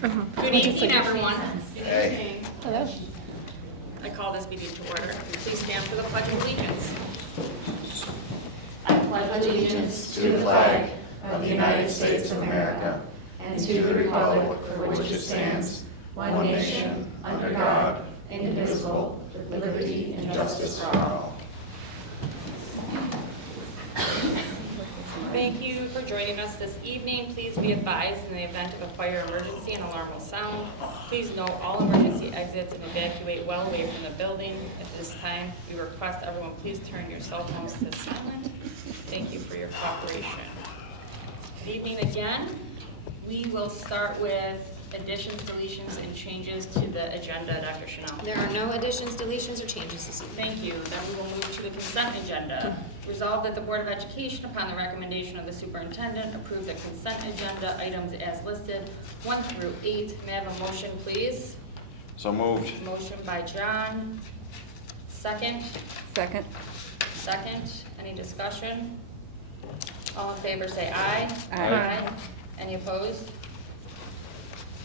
Good evening, everyone. Hey. Hello. I call this meeting to order. Please stand for the Pledge of Allegiance. I pledge allegiance to the flag of the United States of America and to the republic for which it stands, one nation, under God, indivisible, with liberty and justice for all. Thank you for joining us this evening. Please be advised in the event of a fire emergency, an alarm will sound. Please note all emergency exits and evacuate well away from the building. At this time, we request everyone please turn your cell phones to silent. Thank you for your cooperation. Good evening again. We will start with additions, deletions, and changes to the agenda. Dr. Chanel. There are no additions, deletions, or changes this evening. Thank you. Then we will move to the consent agenda. Resolved that the Board of Education, upon the recommendation of the superintendent, approves the consent agenda items as listed, 1 through 8. May I have a motion, please? So moved. Motion by John. Second? Second. Second. Any discussion? All in favor say aye. Aye. Any opposed?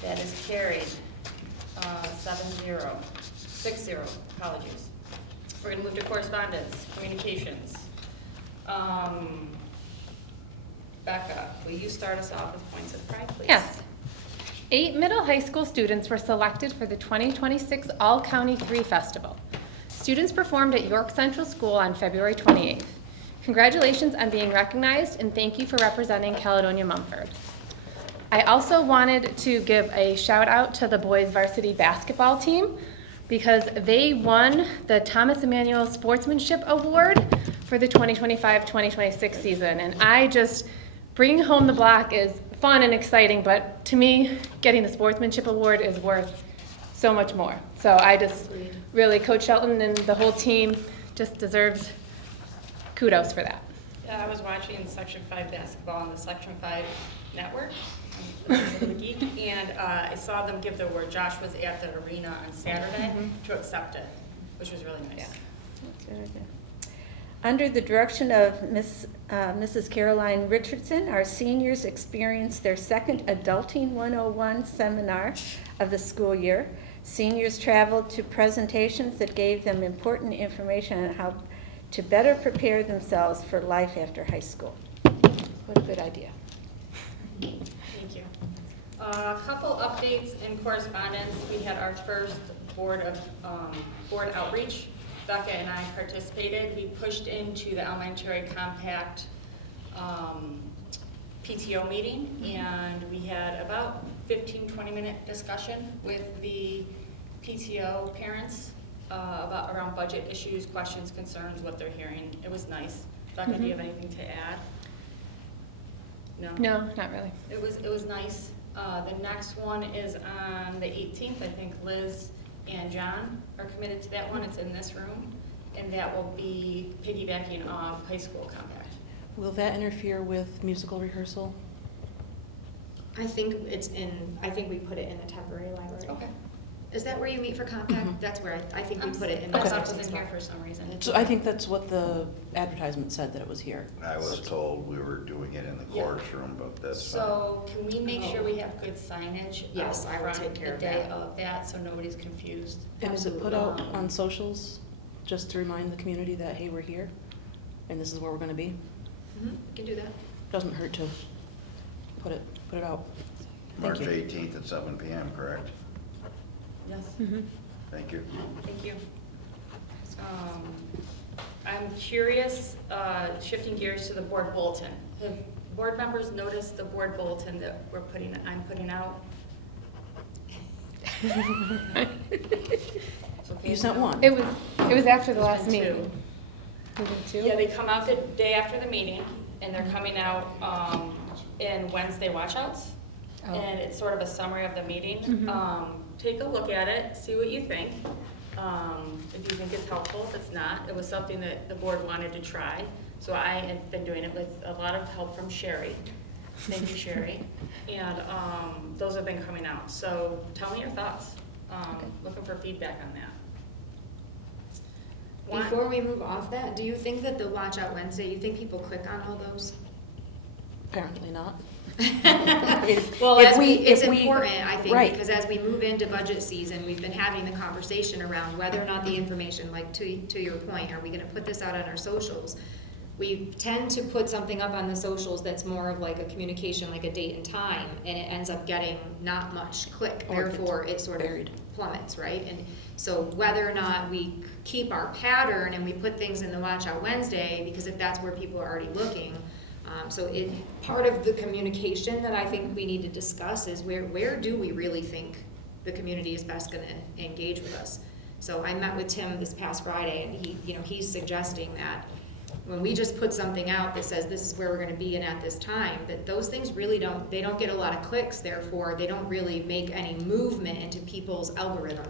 That is carried. 7-0. 6-0, apologies. We're gonna move to correspondence, communications. Becca, will you start us off with points of pride, please? Yes. 8 middle high school students were selected for the 2026 All-County 3 Festival. Students performed at York Central School on February 28th. Congratulations on being recognized, and thank you for representing Caledonia Mumford. I also wanted to give a shout out to the boys varsity basketball team because they won the Thomas Emmanuel Sportsmanship Award for the 2025-2026 season. And bringing home the block is fun and exciting, but to me, getting the Sportsmanship Award is worth so much more. So really, Coach Shelton and the whole team just deserves kudos for that. Yeah, I was watching Section 5 basketball on the Section 5 network. I'm a little geek, and I saw them give the award. Josh was at the arena on Saturday to accept it, which was really nice. Under the direction of Mrs. Caroline Richardson, our seniors experienced their second Adulting 101 seminar of the school year. Seniors traveled to presentations that gave them important information on how to better prepare themselves for life after high school. What a good idea. Thank you. A couple updates in correspondence. We had our first board outreach. Becca and I participated. We pushed into the Elementary Compact PTO meeting, and we had about 15-20-minute discussion with the PTO parents around budget issues, questions, concerns, what they're hearing. It was nice. Becca, do you have anything to add? No, not really. It was nice. The next one is on the 18th. I think Liz and John are committed to that one. It's in this room, and that will be piggybacking off high school compact. Will that interfere with musical rehearsal? I think we put it in the temporary library. Okay. Is that where you meet for compact? That's where I think we put it in. I the thought it was in spot. here for some reason. So I think that's what the advertisement said, that it was here. I was told we were doing it in the Yeah. chorus room, but that's fine. So can we make sure we have good signage Yes, out I will front take care the of day that. of that, so nobody's confused? And is it put out Absolutely. on socials, just to remind the community that, hey, we're here, and this is where we're gonna be? We can do that. Doesn't hurt to put it out. Thank March you. 18th at 7 p.m., correct? Yes. Thank you. Thank you. I'm curious, shifting gears to the board bulletin. Have board members noticed the board bulletin that I'm putting out? It's okay You if sent not. one. It was after the last There's been meeting. two. Was it two? Yeah, they come out the day after the meeting, and they're coming out in Wednesday watchouts. Oh. And it's sort of a summary of the meeting. Take a look at it, see what you think. If you think it's helpful, if it's not, it was something that the board wanted to try. So I have been doing it with a lot of help from Sherry. Thank you, Sherry. And those have been coming out. So tell me your thoughts. Looking for feedback on that. Before we move off that, do you think that the Watch Out Wednesday, you think people click on all those? Apparently not. Well, If as we- it's if we- important, I think, right. because as we move into budget season, we've been having the conversation around whether or not the information, like to your point, are we gonna put this out on our socials? We tend to put something up on the socials that's more of like a communication, like a date and time, and it ends up getting not much click, Or it gets therefore it sort of buried. plummets, right? And so whether or not we keep our pattern and we put things in the Watch Out Wednesday, because if that's where people are already looking, part of the communication that I think we need to discuss is where do we really think the community is best gonna engage with us? So I met with Tim this past Friday, and he's suggesting that when we just put something out that says this is where we're gonna be and at this time, that those things really don't get a lot of clicks, therefore they don't really make any movement into people's algorithm.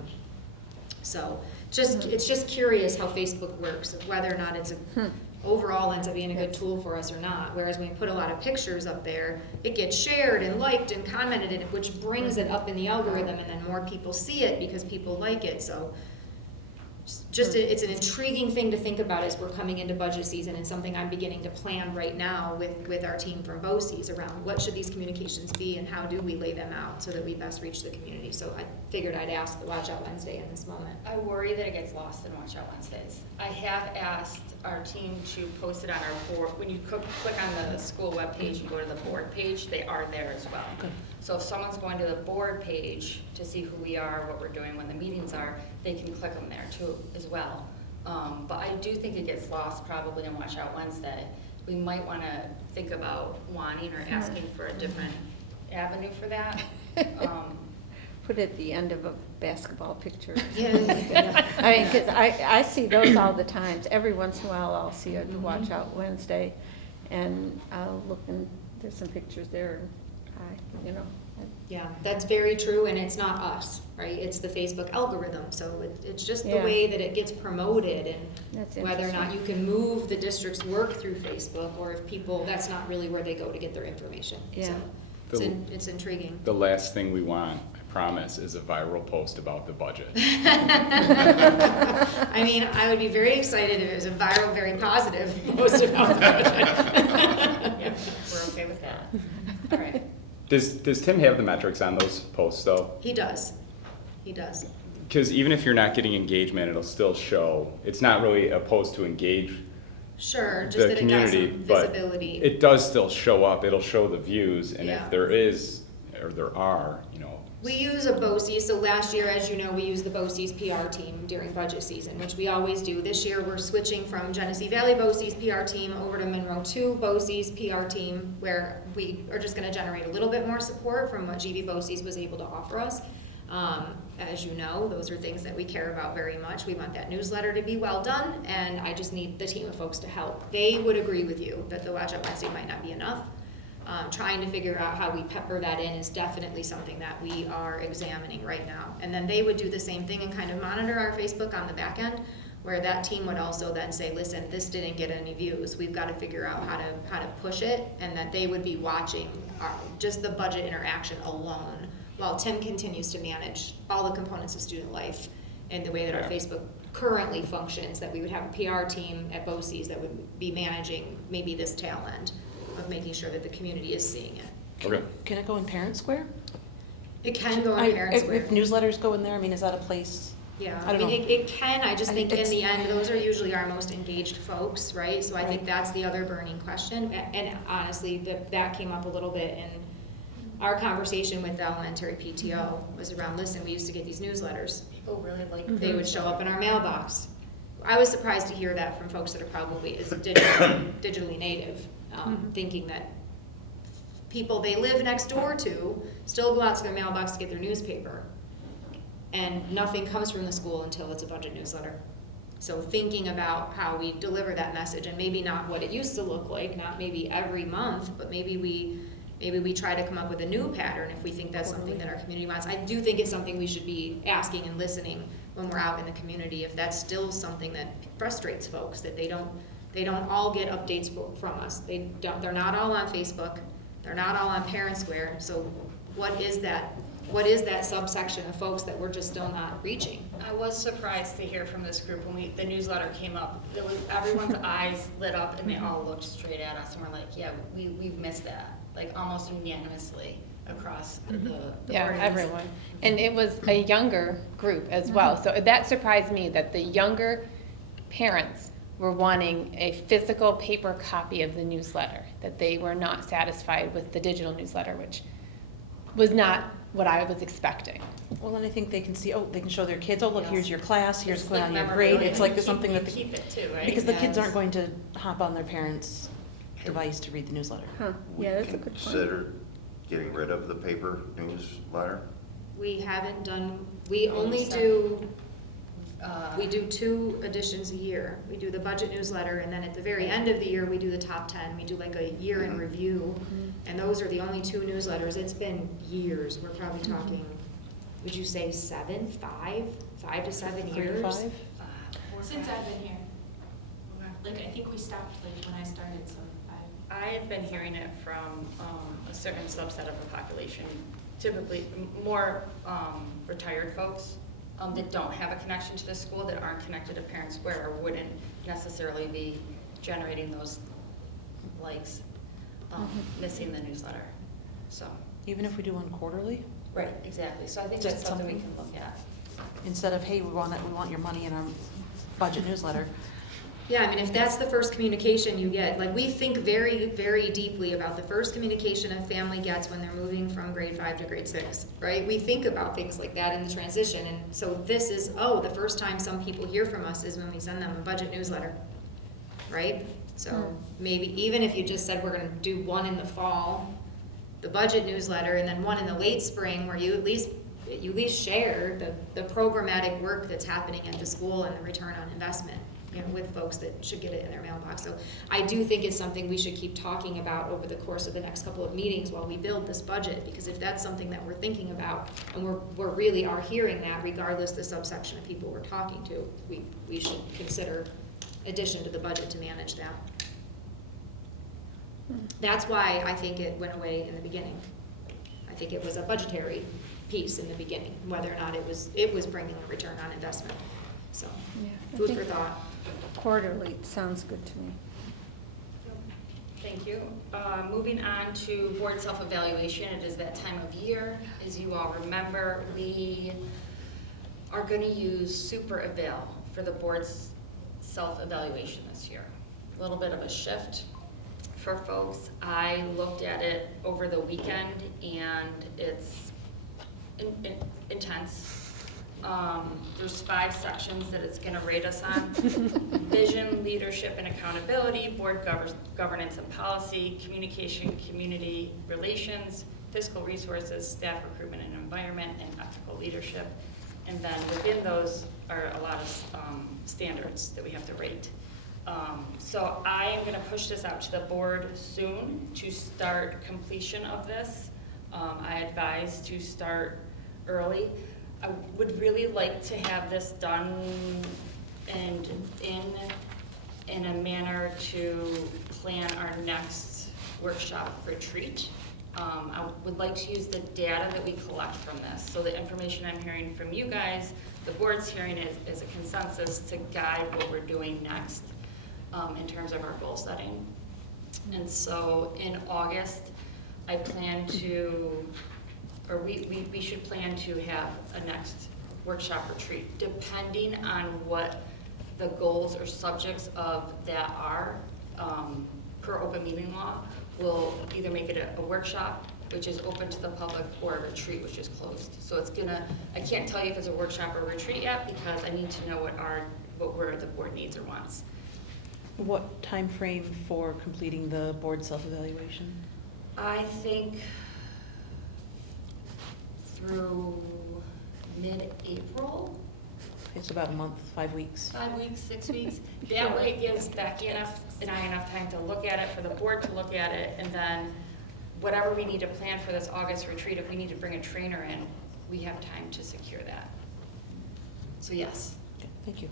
So it's just curious how Facebook works, of whether or not it's overall ends up being a good tool for us or not. Whereas when we put a lot of pictures up there, it gets shared and liked and commented, which brings it up in the algorithm, and then more people see it because people like it. So it's an intriguing thing to think about as we're coming into budget season, and something I'm beginning to plan right now with our team from BOCES around what should these communications be and how do we lay them out so that we best reach the community. So I figured I'd ask the Watch Out Wednesday in this moment. I worry that it gets lost in Watch Out Wednesdays. I have asked our team to post it on our board. When you click on the school webpage and go to the board page, they are there as well. Okay. So if someone's going to the board page to see who we are, what we're doing, when the meetings are, they can click them there too as well. But I do think it gets lost probably in Watch Out Wednesday. We might want to think about wanting or asking for a different avenue for that. Put it at the end of a basketball picture. Yeah. I mean, because I see those all the times. Every once in a while, I'll see a Watch Out Wednesday, and I'll look, and there's some pictures there, and Yeah, that's very true, and it's not us, right? It's the Facebook algorithm, so it's just the Yeah. way that it gets promoted, and That's whether or not you can move the district's work through Facebook, or if people, that's not really where they go to get their information. Yeah. So it's intriguing. The last thing we want, I promise, is a viral post about the budget. I mean, I would be very excited if it was a viral, very positive post about the budget. Yeah, we're okay with that. All right. Does Tim have the metrics on those posts though? He does. Because even if you're not getting engagement, it'll still show. It's not really a post to engage Sure, just the that it got community, some but visibility. it does still show up. It'll show the views, and Yeah. if there is, or there are, We use a BOCES, so last year, as you know, we used the BOCES PR team during budget season, which we always do. This year, we're switching from Genesee Valley BOCES PR team over to Monroe 2 BOCES PR team, where we are just gonna generate a little bit more support from what GV BOCES was able to offer us. As you know, those are things that we care about very much. We want that newsletter to be well done, and I just need the team of folks to help. They would agree with you that the Watch Out Wednesday might not be enough. Trying to figure out how we pepper that in is definitely something that we are examining right now. And then they would do the same thing and kind of monitor our Facebook on the back end, where that team would also then say, listen, this didn't get any views. We've got to figure out how to push it, and that they would be watching just the budget interaction alone, while Tim continues to manage all the components of student life and the way that our Yeah. Facebook currently functions, that we would have a PR team at BOCES that would be managing maybe this tail end of making sure that the community is seeing it. Okay. Can it go in Parent Square? It can go in Parent Square. If newsletters go in there, I mean, is that a place? Yeah, I I don't mean, know. it can, I just I think think in the it's- end, those are usually our most engaged folks, right? So I think Right. that's the other burning question, and honestly, that came up a little bit in our conversation with the elementary PTO, was around, listen, we used to get these newsletters. People really like. They would show up in our mailbox. I was surprised to hear that from folks that are probably digitally native, thinking that people they live next door to still go out to their mailbox to get their newspaper. And nothing comes from the school until it's a budget newsletter. So thinking about how we deliver that message, and maybe not what it used to look like, not maybe every month, but maybe we try to come up with a new pattern if we think that's something that our community wants. I do think it's something we should be asking and listening when we're out in the community, if that's still something that frustrates folks, that they don't all get updates from us. They're not all on Facebook, they're not all on Parent Square, so what is that subsection of folks that we're just still not reaching? I was surprised to hear from this group when the newsletter came up. Everyone's eyes lit up and they all looked straight at us and were like, yeah, we've missed that. like almost unanimously across the board. Yeah, everyone. And it was a younger group as well. So that surprised me that the younger parents were wanting a physical paper copy of the newsletter, that they were not satisfied with the digital newsletter, which was not what I was expecting. Well, and I think they can see, oh, they can show their kids, oh, look, here's your class, here's It's going like on your memorabilia. grade. It's like You something that, keep it too, right? because the kids Yes. aren't going to hop on their parents' device to read the newsletter. Huh, yeah, that's a good point. Consider getting rid of the paper newsletter? We haven't done, we only do 2 editions a year. We do the budget newsletter, and then at the very end of the year, we do the top 10. We do like a year in review, and those are the only 2 newsletters. It's been years. We're probably talking, would you say 7, 5 to 7 years? 35? Since I've been here. Like, I think we stopped like when I started, so I have been hearing it from a certain subset of the population, typically more retired folks that don't have a connection to the school, that aren't connected to Parent Square, or wouldn't necessarily be generating those likes, missing the newsletter. So, Even if we do one quarterly, right, exactly. So I think Just that's something we something- can look at. instead of, hey, we want your money in our budget newsletter. Yeah, I mean, if that's the first communication you get, like, we think very, very deeply about the first communication a family gets when they're moving from grade 5 to grade 6, right? We think about things like that in the transition, and so this is, the first time some people hear from us is when we send them a budget newsletter, right? So maybe, even if you just said we're gonna do one in the fall, the budget newsletter, and then one in the late spring, where you at least share the programmatic work that's happening at the school and the return on investment, with folks that should get it in their mailbox. So I do think it's something we should keep talking about over the course of the next couple of meetings while we build this budget, because if that's something that we're thinking about, and we're really are hearing that regardless the subsection of people we're talking to, we should consider addition to the budget to manage that. That's why I think it went away in the beginning. I think it was a budgetary piece in the beginning, whether or not it was bringing a return on investment. So, Yeah, I food for think thought. quarterly sounds good to me. Thank you. Moving on to board self-evaluation. It is that time of year. As you all remember, we are going to use Super Eval for the board's self-evaluation this year. A little bit of a shift for folks. I looked at it over the weekend, and it's intense. There's 5 sections that it's going to rate us on. Vision, leadership and accountability, board governance and policy, communication, community relations, fiscal resources, staff recruitment and environment, and ethical leadership. And then within those are a lot of standards that we have to rate. So I am going to push this out to the board soon to start completion of this. I advise to start early. I would really like to have this done and in a manner to plan our next workshop retreat. I would like to use the data that we collect from this. So the information I'm hearing from you guys, the board's hearing is a consensus to guide what we're doing next in terms of our goal setting. And so in August, I plan to, or we should plan to have a next workshop retreat, depending on what the goals or subjects of that are, per open meeting law. We'll either make it a workshop, which is open to the public, or a retreat, which is closed. So it's I can't tell you if it's a workshop or retreat yet, because I need to know where the board needs or wants. What time frame for completing the board self-evaluation? I think through mid-April, It's about a month, 5 weeks. 5 weeks, 6 weeks. That way it gives Becky and I enough time to look at it, for the board to look at it, and then whatever we need to plan for this August retreat, if we need to bring a trainer in, we have time to secure that. So yes. Okay, thank you.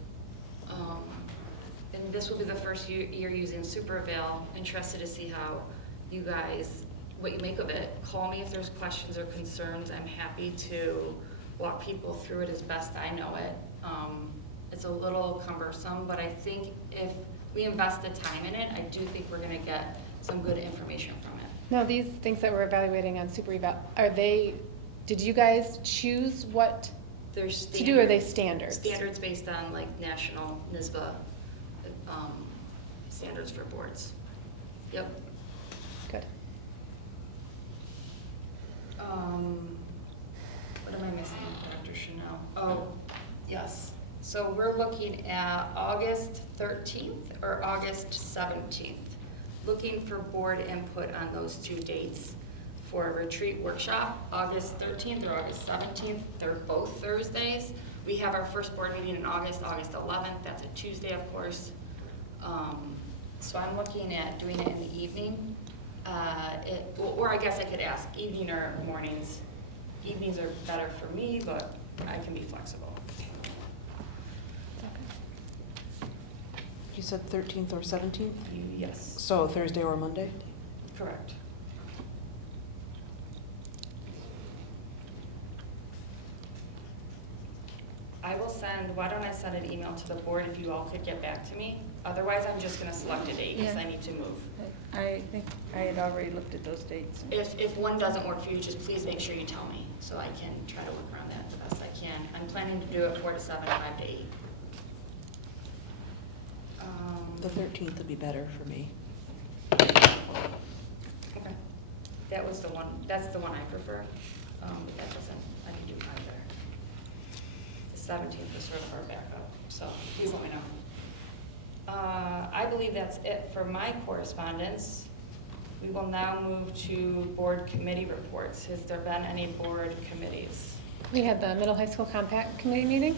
And this will be the first year using Super Eval. Interested to see how you guys, what you make of it. Call me if there's questions or concerns. I'm happy to walk people through it as best I know it. It's a little cumbersome, but I think if we invest the time in it, I do think we're gonna get some good information from it. No, these things that we're evaluating on super eval, did you guys choose what They're to do, or are they standards? Standards based on like national NISBA standards for boards. Yep. Good. What am I missing, Dr. Chanel? Oh, yes. So we're looking at August 13th or August 17th. Looking for board input on those 2 dates for a retreat workshop, August 13th or August 17th. They're both Thursdays. We have our first board meeting in August 11th. That's a Tuesday, of course. So I'm looking at doing it in the evening. Or I guess I could ask evening or mornings. Evenings are better for me, but I can be flexible. You said 13th or 17th? Yes, So Thursday or Monday? correct. Why don't I send an email to the board if you all could get back to me? Otherwise, I'm just gonna select a date because Yeah. I need to move. I think I had already looked at those dates. If one doesn't work for you, just please make sure you tell me so I can try to work around that the best I can. I'm planning to do it 4 to 7, 5 to 8. The 13th would be better for me. Okay. That was the one, that's the one I prefer. But that doesn't, I can do either. The 17th is sort of our backup, so please let me know. I believe that's it for my correspondence. We will now move to board committee reports. Has there been any board committees? We had the middle high school compact committee meeting.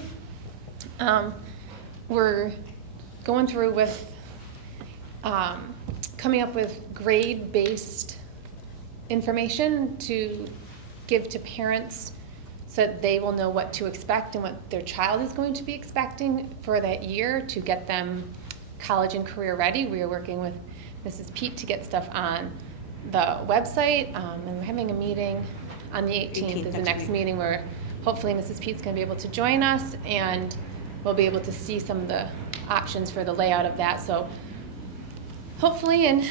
We're going through with coming up with grade-based information to give to parents so that they will know what to expect and what their child is going to be expecting for that year to get them college and career ready. We are working with Mrs. Pete to get stuff on the website, and we're having a meeting on the 18th is the next meeting where hopefully Mrs. Pete's going to be able to join us, and we'll be able to see some of the options for the layout of that. So hopefully in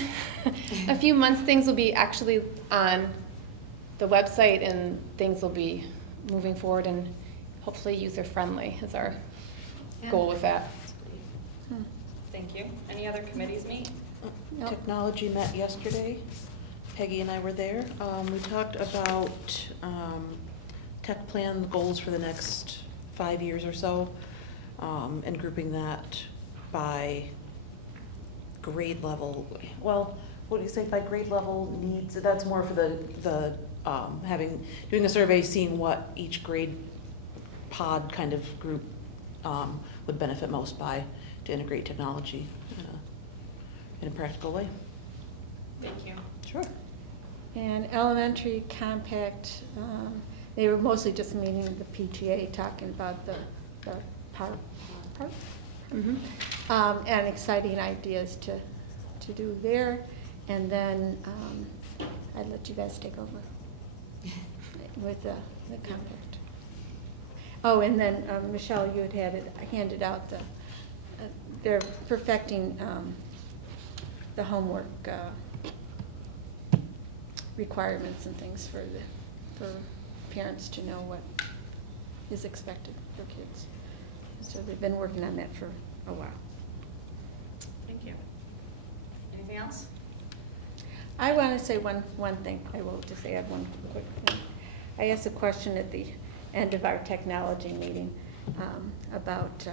a few months things will be actually on the website and things will be moving forward and hopefully user-friendly is our goal with that. Thank you. Any other committees meet? Nope. Technology met yesterday. Peggy and I were there. We talked about tech plan goals for the next 5 years or so, and grouping that by grade level. Well, what do you say, by grade level needs? That's more for the doing a survey, seeing what each grade pod kind of group would benefit most by to integrate technology in a practical way. Thank you. Sure. And elementary compact, they were mostly just meeting the PTA, talking about the park, and exciting ideas to do there. And then I'd let you guys take over with the compact. Oh, and then Michelle, you had handed out they're perfecting the homework requirements and things for parents to know what is expected for kids. So they've been working on that for a while. Thank you. Anything else? I want to say one thing. I will just add one quick thing. I asked a question at the end of our technology meeting about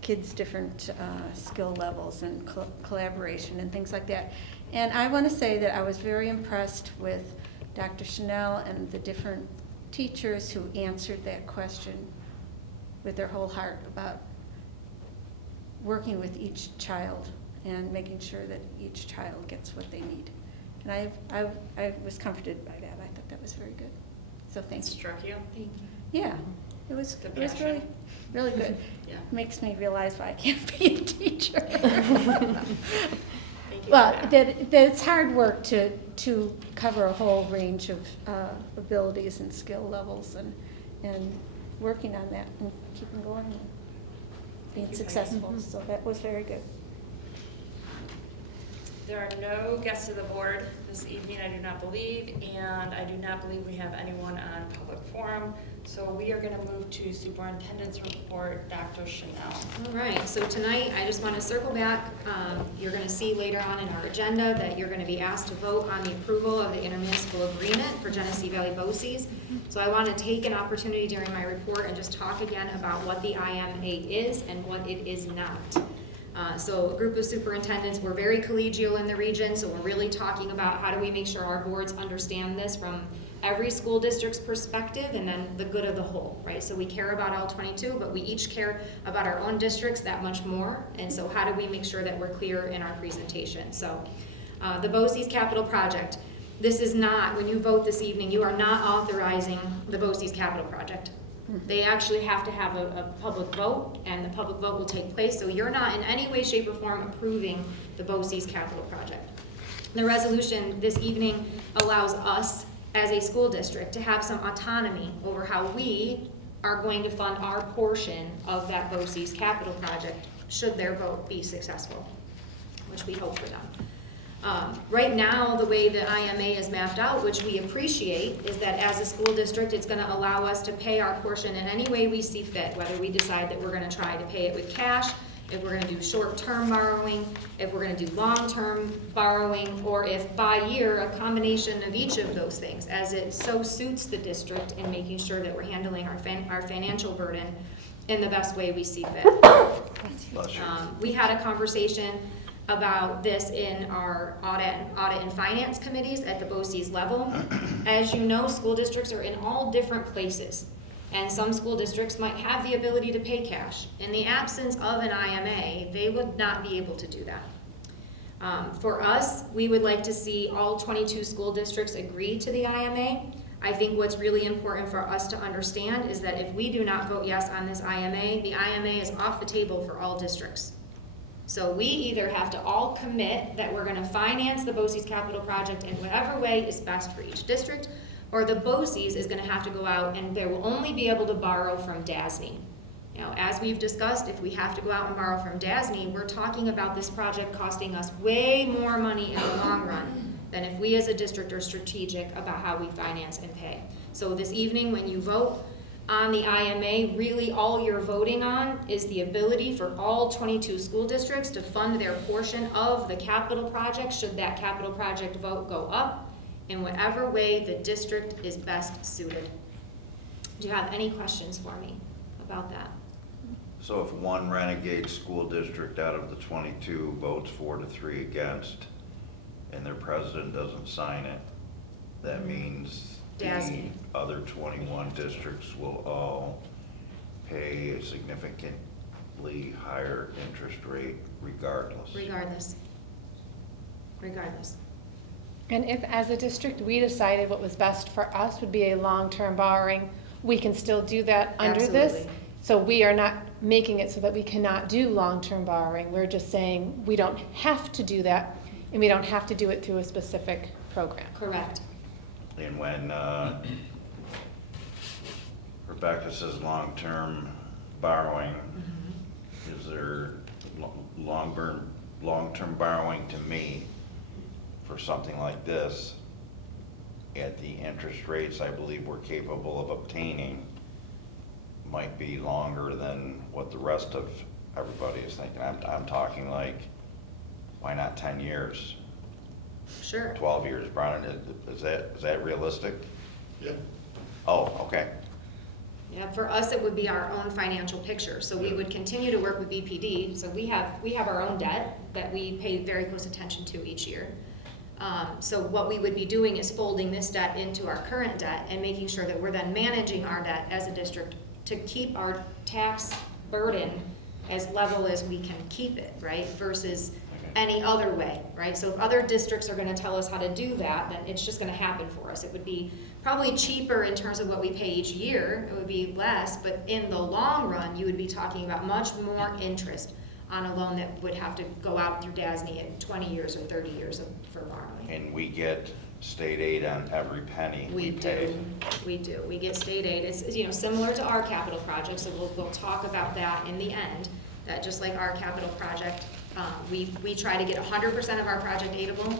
kids' different skill levels and collaboration and things like that. And I want to say that I was very impressed with Dr. Chanel and the different teachers who answered that question with their whole heart about working with each child and making sure that each child gets what they need. And I was comforted by that. I thought that was very good. So It thank you. struck you? Thank you. Yeah, it was The really, passion. really good. Yeah. Makes me realize why I can't be a teacher. Thank you Well, for that. that it's hard work to cover a whole range of abilities and skill levels and working on that and keeping going and being Thank you, Peggy. successful. So that was very good. There are no guests of the board this evening, I do not believe, and I do not believe we have anyone on public forum. So we are gonna move to superintendent's report, Dr. Chanel. All right, so tonight, I just want to circle back. You're going to see later on in our agenda that you're going to be asked to vote on the approval of the intermunicipal agreement for Genesee Valley BOCES. So I want to take an opportunity during my report and just talk again about what the IMA is and what it is not. So a group of superintendents, we're very collegial in the region, so we're really talking about how do we make sure our boards understand this from every school district's perspective and then the good of the whole, right? So we care about all 22, but we each care about our own districts that much more. And so how do we make sure that we're clear in our presentation? So the BOCES capital project. This is not, when you vote this evening, you are not authorizing the BOCES capital project. They actually have to have a public vote, and the public vote will take place. So you're not in any way, shape, or form approving the BOCES capital project. The resolution this evening allows us as a school district to have some autonomy over how we are going to fund our portion of that BOCES capital project, should their vote be successful, which we hope for them. Right now, the way the IMA is mapped out, which we appreciate, is that as a school district, it's going to allow us to pay our portion in any way we see fit, whether we decide that we're going to try to pay it with cash, if we're going to do short-term borrowing, if we're going to do long-term borrowing, or if by year, a combination of each of those things, as it so suits the district in making sure that we're handling our financial burden in the best way we see fit. We had a conversation about this in our audit and finance committees at the BOCES level. As you know, school districts are in all different places. And some school districts might have the ability to pay cash. In the absence of an IMA, they would not be able to do that. For us, we would like to see all 22 school districts agree to the IMA. I think what's really important for us to understand is that if we do not vote yes on this IMA, the IMA is off the table for all districts. So we either have to all commit that we're gonna finance the BOCES capital project in whatever way is best for each district, or the BOCES is going to have to go out and they will only be able to borrow from DASNY. You know, as we've discussed, if we have to go out and borrow from DASNY, we're talking about this project costing us way more money in the long run than if we as a district are strategic about how we finance and pay. So this evening, when you vote on the IMA, really all you're voting on is the ability for all 22 school districts to fund their portion of the capital project, should that capital project vote go up, in whatever way the district is best suited. Do you have any questions for me about that? So if one renegade school district out of the 22 votes 4-3 against, and their president doesn't sign it, that means the DASNY. other 21 districts will all pay a significantly higher interest rate regardless. Regardless. And if, as a district, we decided what was best for us would be a long-term borrowing, we can still do that under this? Absolutely. So we are not making it so that we cannot do long-term borrowing. We're just saying we don't have to do that, and we don't have to do it through a specific program. Correct. And when Rebecca says long-term borrowing, is there long-term borrowing to me for something like this at the interest rates I believe we're capable of obtaining might be longer than what the rest of everybody is thinking? I'm talking like, why not 10 years? Sure. 12 years, Brian, is that realistic? Yeah. Oh, okay. Yeah, for us, it would be our own financial picture. So we would continue to work with BPD. So we have our own debt that we pay very close attention to each year. So what we would be doing is folding this debt into our current debt and making sure that we're then managing our debt as a district to keep our tax burden as level as we can keep it, right? Versus any other way, right? So if other districts are gonna tell us how to do that, then it's just gonna happen for us. It would be probably cheaper in terms of what we pay each year. It would be less, but in the long run, you would be talking about much more interest on a loan that would have to go out through DASNY at 20 years or 30 years for borrowing. And we get state aid on every penny we pay. We do. We get state aid. It's similar to our capital project, so we'll talk about that in the end. That just like our capital project, We try to get 100% of our project aidable.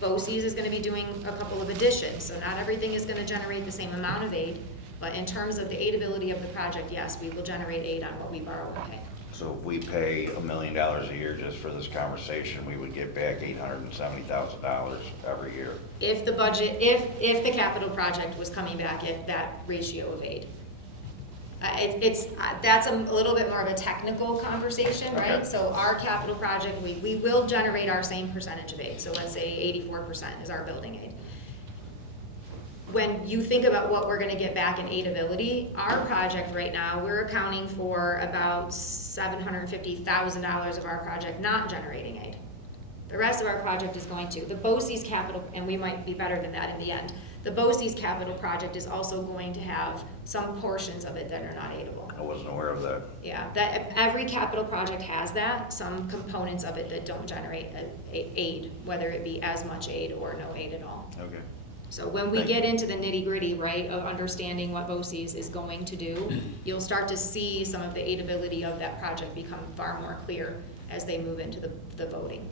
BOCES is gonna be doing a couple of additions, so not everything is gonna generate the same amount of aid, but in terms of the aidability of the project, yes, we will generate aid on what we borrow and pay. So if we pay $1 million a year just for this conversation, we would get back $870,000 every year. If the budget, if the capital project was coming back at that ratio of aid. That's a little bit more of a technical conversation, right? Okay. So our capital project, we will generate our same percentage of aid, so let's say 84% is our building aid. When you think about what we're gonna get back in aidability, our project right now, we're accounting for about $750,000 of our project not generating aid. The rest of our project is going to. The BOCES capital, and we might be better than that in the end, the BOCES capital project is also going to have some portions of it that are not aidable. I wasn't aware of that. Yeah, that, every capital project has that, some components of it that don't generate aid, whether it be as much aid or no aid at all. Okay. So when we get into the nitty-gritty, right, of understanding what BOCES is going to do, you'll start to see some of the aidability of that project become far more clear as they move into the voting.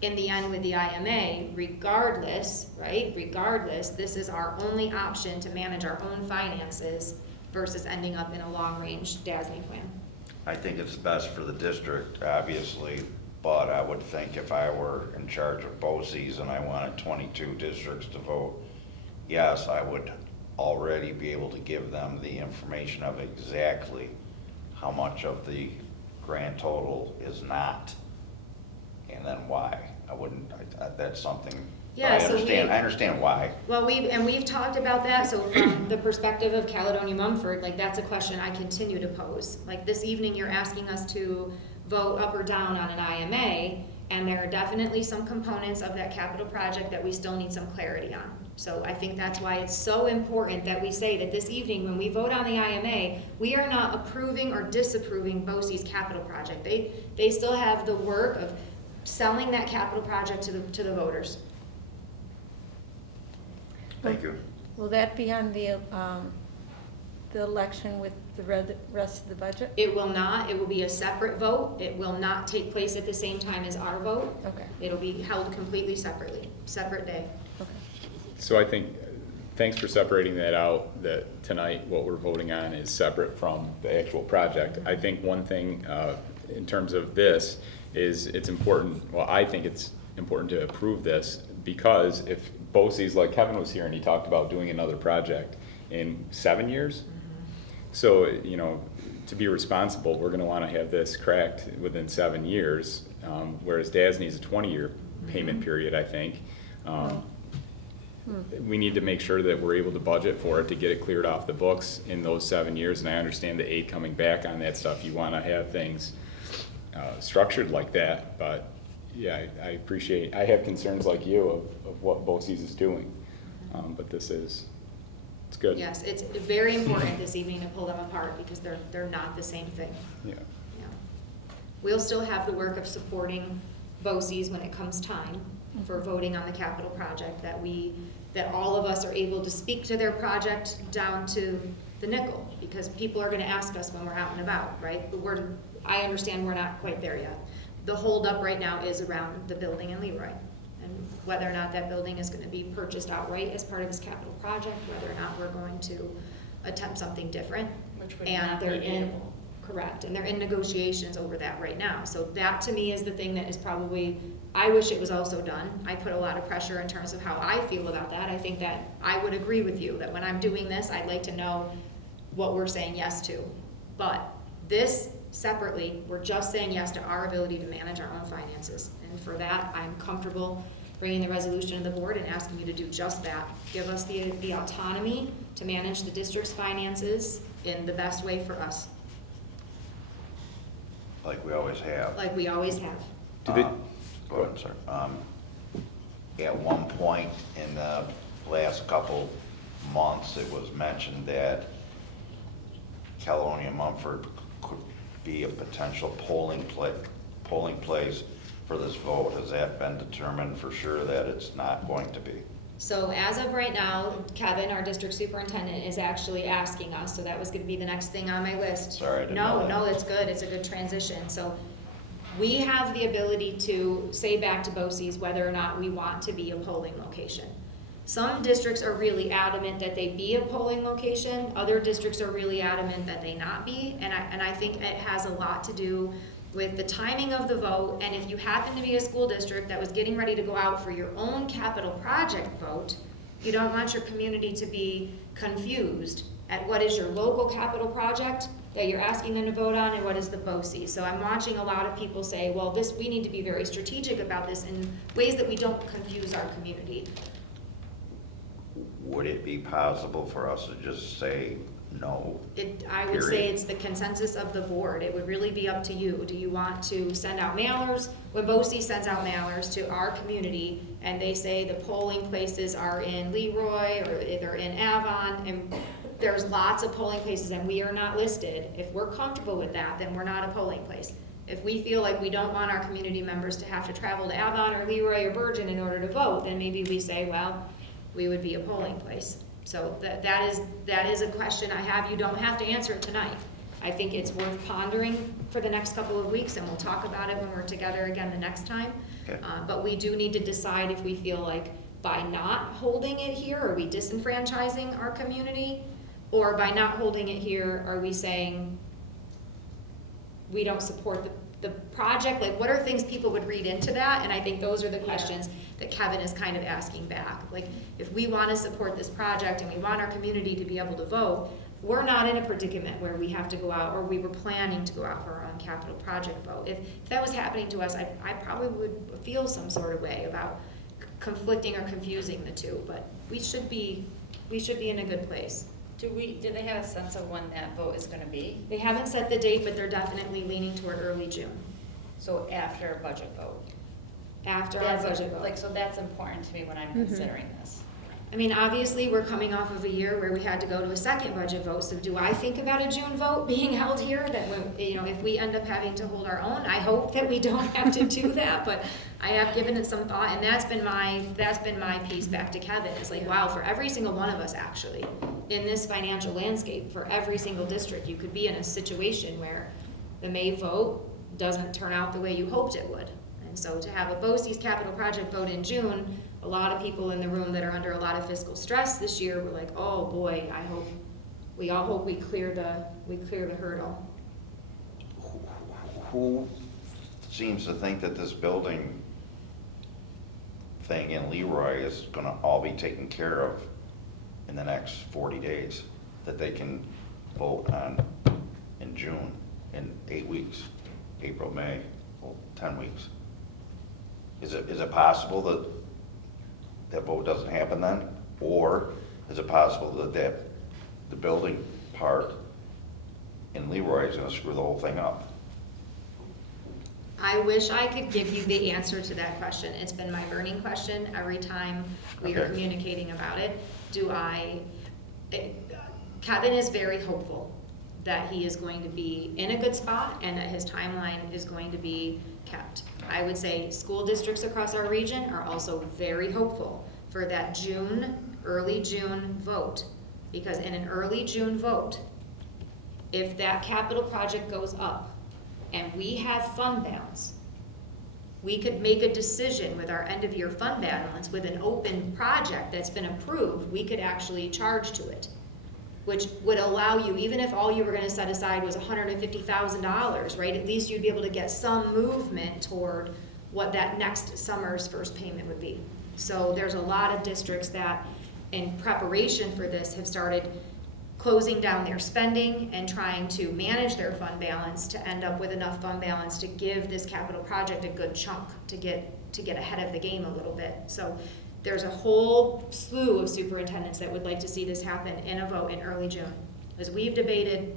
In the end, with the IMA, regardless, right, regardless, this is our only option to manage our own finances versus ending up in a long-range DASNY plan. I think it's best for the district, obviously, but I would think if I were in charge of BOCES and I wanted 22 districts to vote yes, I would already be able to give them the information of exactly how much of the grand total is not, and then why. I wouldn't, that's something, Yeah, I so understand, I understand why. Well, we've talked about that, so from the perspective of Caledonia Mumford, like, that's a question I continue to pose. Like, this evening, you're asking us to vote up or down on an IMA, and there are definitely some components of that capital project that we still need some clarity on. So I think that's why it's so important that we say that this evening, when we vote on the IMA, we are not approving or disapproving BOCES capital project. They still have the work of selling that capital project to the voters. Thank you. Will that be on the election with the rest of the budget? It will not, it will be a separate vote. It will not take place at the same time as our vote. Okay. It'll be held completely separately, separate day. Okay. So I think, thanks for separating that out, that tonight what we're voting on is separate from the actual project. I think one thing in terms of this is it's important, well, I think it's important to approve this because if BOCES, like Kevin was here and he talked about doing another project in 7 years. So, you know, to be responsible, we're gonna wanna have this cracked within 7 years, whereas DASNY is a 20-year payment period, I think. We need to make sure that we're able to budget for it to get it cleared off the books in those 7 years, and I understand the aid coming back on that stuff. You wanna have things structured like that, but yeah, I appreciate, I have concerns like you of what BOCES is doing, but this is, it's good. Yes, it's very important this evening to pull them apart because they're not the same thing. Yeah. Yeah. We'll still have the work of supporting BOCES when it comes time for voting on the capital project, that all of us are able to speak to their project down to the nickel, because people are gonna ask us when we're out and about, right? But I understand we're not quite there yet. The holdup right now is around the building in Leroy, and whether or not that building is gonna be purchased outright as part of this capital project, whether or not we're going to attempt something different. Which would And not be they're in, aidable. correct, and they're in negotiations over that right now. So that to me is the thing that is probably, I wish it was also done. I put a lot of pressure in terms of how I feel about that. I think that I would agree with you, that when I'm doing this, I'd like to know what we're saying yes to. But this separately, we're just saying yes to our ability to manage our own finances. And for that, I'm comfortable bringing the resolution to the board and asking you to do just that. Give us the autonomy to manage the district's finances in the best way for us, Like we always have. like we always have. Do they- Go ahead, sir. At one point in the last couple months, it was mentioned that Caledonia Mumford could be a potential polling place for this vote. Has that been determined for sure that it's not going to be? So as of right now, Kevin, our district superintendent, is actually asking us, so that was gonna be the next thing on my list. Sorry, I didn't know that. No, it's good, it's a good transition. So We have the ability to say back to BOCES whether or not we want to be a polling location. Some districts are really adamant that they be a polling location, other districts are really adamant that they not be, and I think it has a lot to do with the timing of the vote, and if you happen to be a school district that was getting ready to go out for your own capital project vote, you don't want your community to be confused at what is your local capital project that you're asking them to vote on and what is the BOCES. So I'm watching a lot of people say, well, we need to be very strategic about this in ways that we don't confuse our community. Would it be possible for us to just say no? I would say Period. it's the consensus of the board. It would really be up to you. Do you want to send out mailers? When BOCES sends out mailers to our community and they say the polling places are in Leroy or they're in Avon, and there's lots of polling places and we are not listed, if we're comfortable with that, then we're not a polling place. If we feel like we don't want our community members to have to travel to Avon or Leroy or Bergen in order to vote, then maybe we say, well, we would be a polling place. So that is a question I have. You don't have to answer it tonight. I think it's worth pondering for the next couple of weeks, and we'll talk about it when we're together again the next time. Okay. But we do need to decide if we feel like by not holding it here, are we disenfranchising our community? Or by not holding it here, are we saying we don't support the project? Like, what are things people would read into that? And I think those are the questions that Kevin is kind of asking back. Like, if we want to support this project and we want our community to be able to vote, we're not in a predicament where we have to go out, or we were planning to go out for our own capital project vote. If that was happening to us, I probably would feel some sort of way about conflicting or confusing the two, but we should be in a good place. Do they have a sense of when that vote is gonna be? They haven't set the date, but they're definitely leaning toward early June, So after a budget vote? after our That's budget vote. Like, so that's important to me when I'm considering this. I mean, obviously, we're coming off of a year where we had to go to a second budget vote, so do I think about a June vote being held here? That when, if we end up having to hold our own, I hope that we don't have to do that, but I have given it some thought, and that's been my piece back to Kevin, is like, wow, for every single one of us, actually, in this financial landscape, for every single district, you could be in a situation where the May vote doesn't turn out the way you hoped it would. And so to have a BOCES capital project vote in June, a lot of people in the room that are under a lot of fiscal stress this year were like, oh boy, we all hope we clear the hurdle. Who seems to think that this building thing in Leroy is gonna all be taken care of in the next 40 days, that they can vote on in June, in 8 weeks, April, May, 10 weeks? Is it possible that that vote doesn't happen then? Or is it possible that the building part in Leroy is gonna screw the whole thing up? I wish I could give you the answer to that question. It's been my burning question every time we are Okay. communicating about it. Kevin is very hopeful that he is going to be in a good spot and that his timeline is going to be kept. I would say school districts across our region are also very hopeful for that early June vote. Because in an early June vote, if that capital project goes up and we have fund balance, we could make a decision with our end of year fund balance with an open project that's been approved, we could actually charge to it, which would allow you, even if all you were gonna set aside was $150,000, right? At least you'd be able to get some movement toward what that next summer's first payment would be. So there's a lot of districts that, in preparation for this, have started closing down their spending and trying to manage their fund balance to end up with enough fund balance to give this capital project a good chunk to get ahead of the game a little bit. So there's a whole slew of superintendents that would like to see this happen in a vote in early June. As we've debated,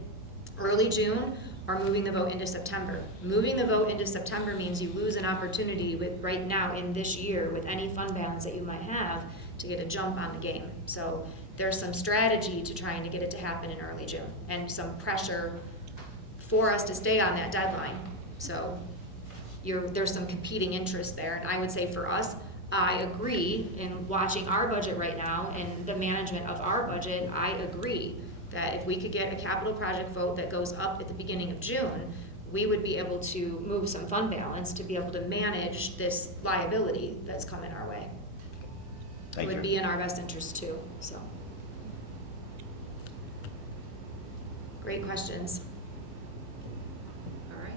early June or moving the vote into September. Moving the vote into September means you lose an opportunity with right now in this year with any fund balance that you might have to get a jump on the game. So there's some strategy to trying to get it to happen in early June and some pressure for us to stay on that deadline. So there's some competing interests there. And I would say for us, I agree in watching our budget right now and the management of our budget, I agree that if we could get a capital project vote that goes up at the beginning of June, we would be able to move some fund balance to be able to manage this liability that's coming our way. It would be in our best interest too, so. Great questions. All right.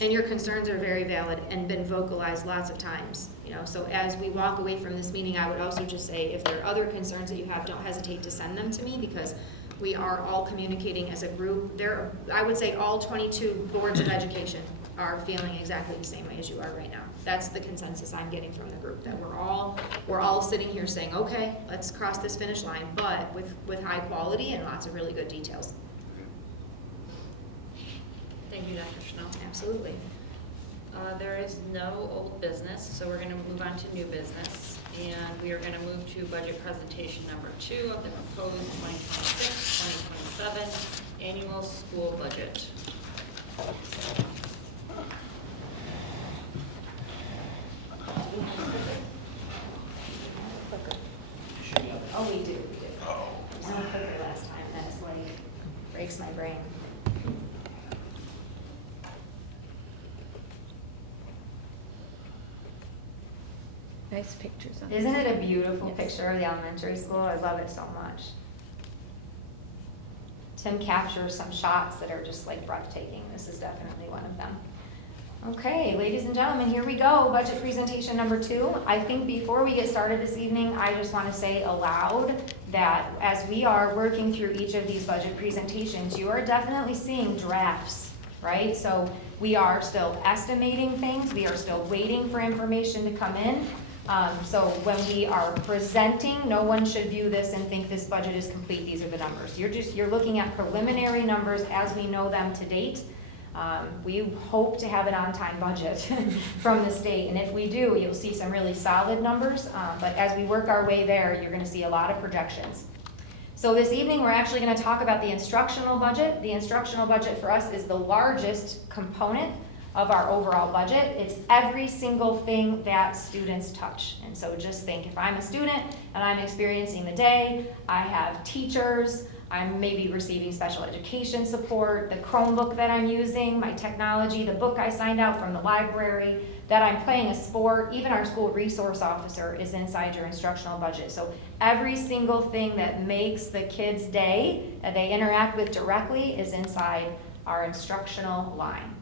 And your concerns are very valid and been vocalized lots of times, you know, so as we walk away from this meeting, I would also just say, if there are other concerns that you have, don't hesitate to send them to me, because we are all communicating as a group. I would say all 22 boards of education are feeling exactly the same way as you are right now. That's the consensus I'm getting from the group, that we're all sitting here saying, okay, let's cross this finish line, but with high quality and lots of really good details. Thank you, Dr. Schnell. Absolutely. There is no old business, so we're going to move on to new business. And we are going to move to budget presentation number 2 of the proposed 2026-2027 annual school budget. Oh, we do. There's no clicker last time, that's what breaks my brain. Nice pictures on Isn't it a beautiful Yes. picture of the elementary school? I love it so much. Tim captures some shots that are just like breathtaking. This is definitely one of them. Okay, ladies and gentlemen, here we go. Budget presentation number 2. I think before we get started this evening, I just want to say aloud that as we are working through each of these budget presentations, you are definitely seeing drafts, right? So we are still estimating things. We are still waiting for information to come in. So when we are presenting, no one should view this and think this budget is complete, these are the numbers. You're looking at preliminary numbers as we know them to date. We hope to have an on-time budget from the state, and if we do, you'll see some really solid numbers, but as we work our way there, you're gonna see a lot of projections. So this evening, we're actually gonna talk about the instructional budget. The instructional budget for us is the largest component of our overall budget. It's every single thing that students touch. And so just think, if I'm a student and I'm experiencing the day, I have teachers, I'm maybe receiving special education support, the Chromebook that I'm using, my technology, the book I signed out from the library, that I'm playing a sport, even our school resource officer is inside your instructional budget. So every single thing that makes the kids' day that they interact with directly is inside our instructional line.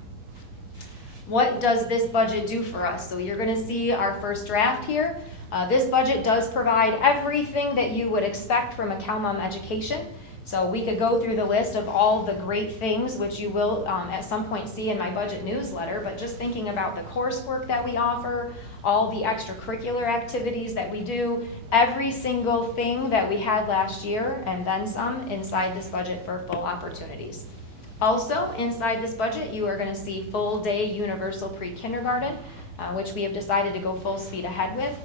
What does this budget do for us? So you're gonna see our first draft here. This budget does provide everything that you would expect from a CalMom education. So we could go through the list of all the great things, which you will at some point see in my budget newsletter, but just thinking about the coursework that we offer, all the extracurricular activities that we do, every single thing that we had last year and then some inside this budget for full opportunities. Also, inside this budget, you are going to see full-day universal pre-kindergarten, which we have decided to go full speed ahead with.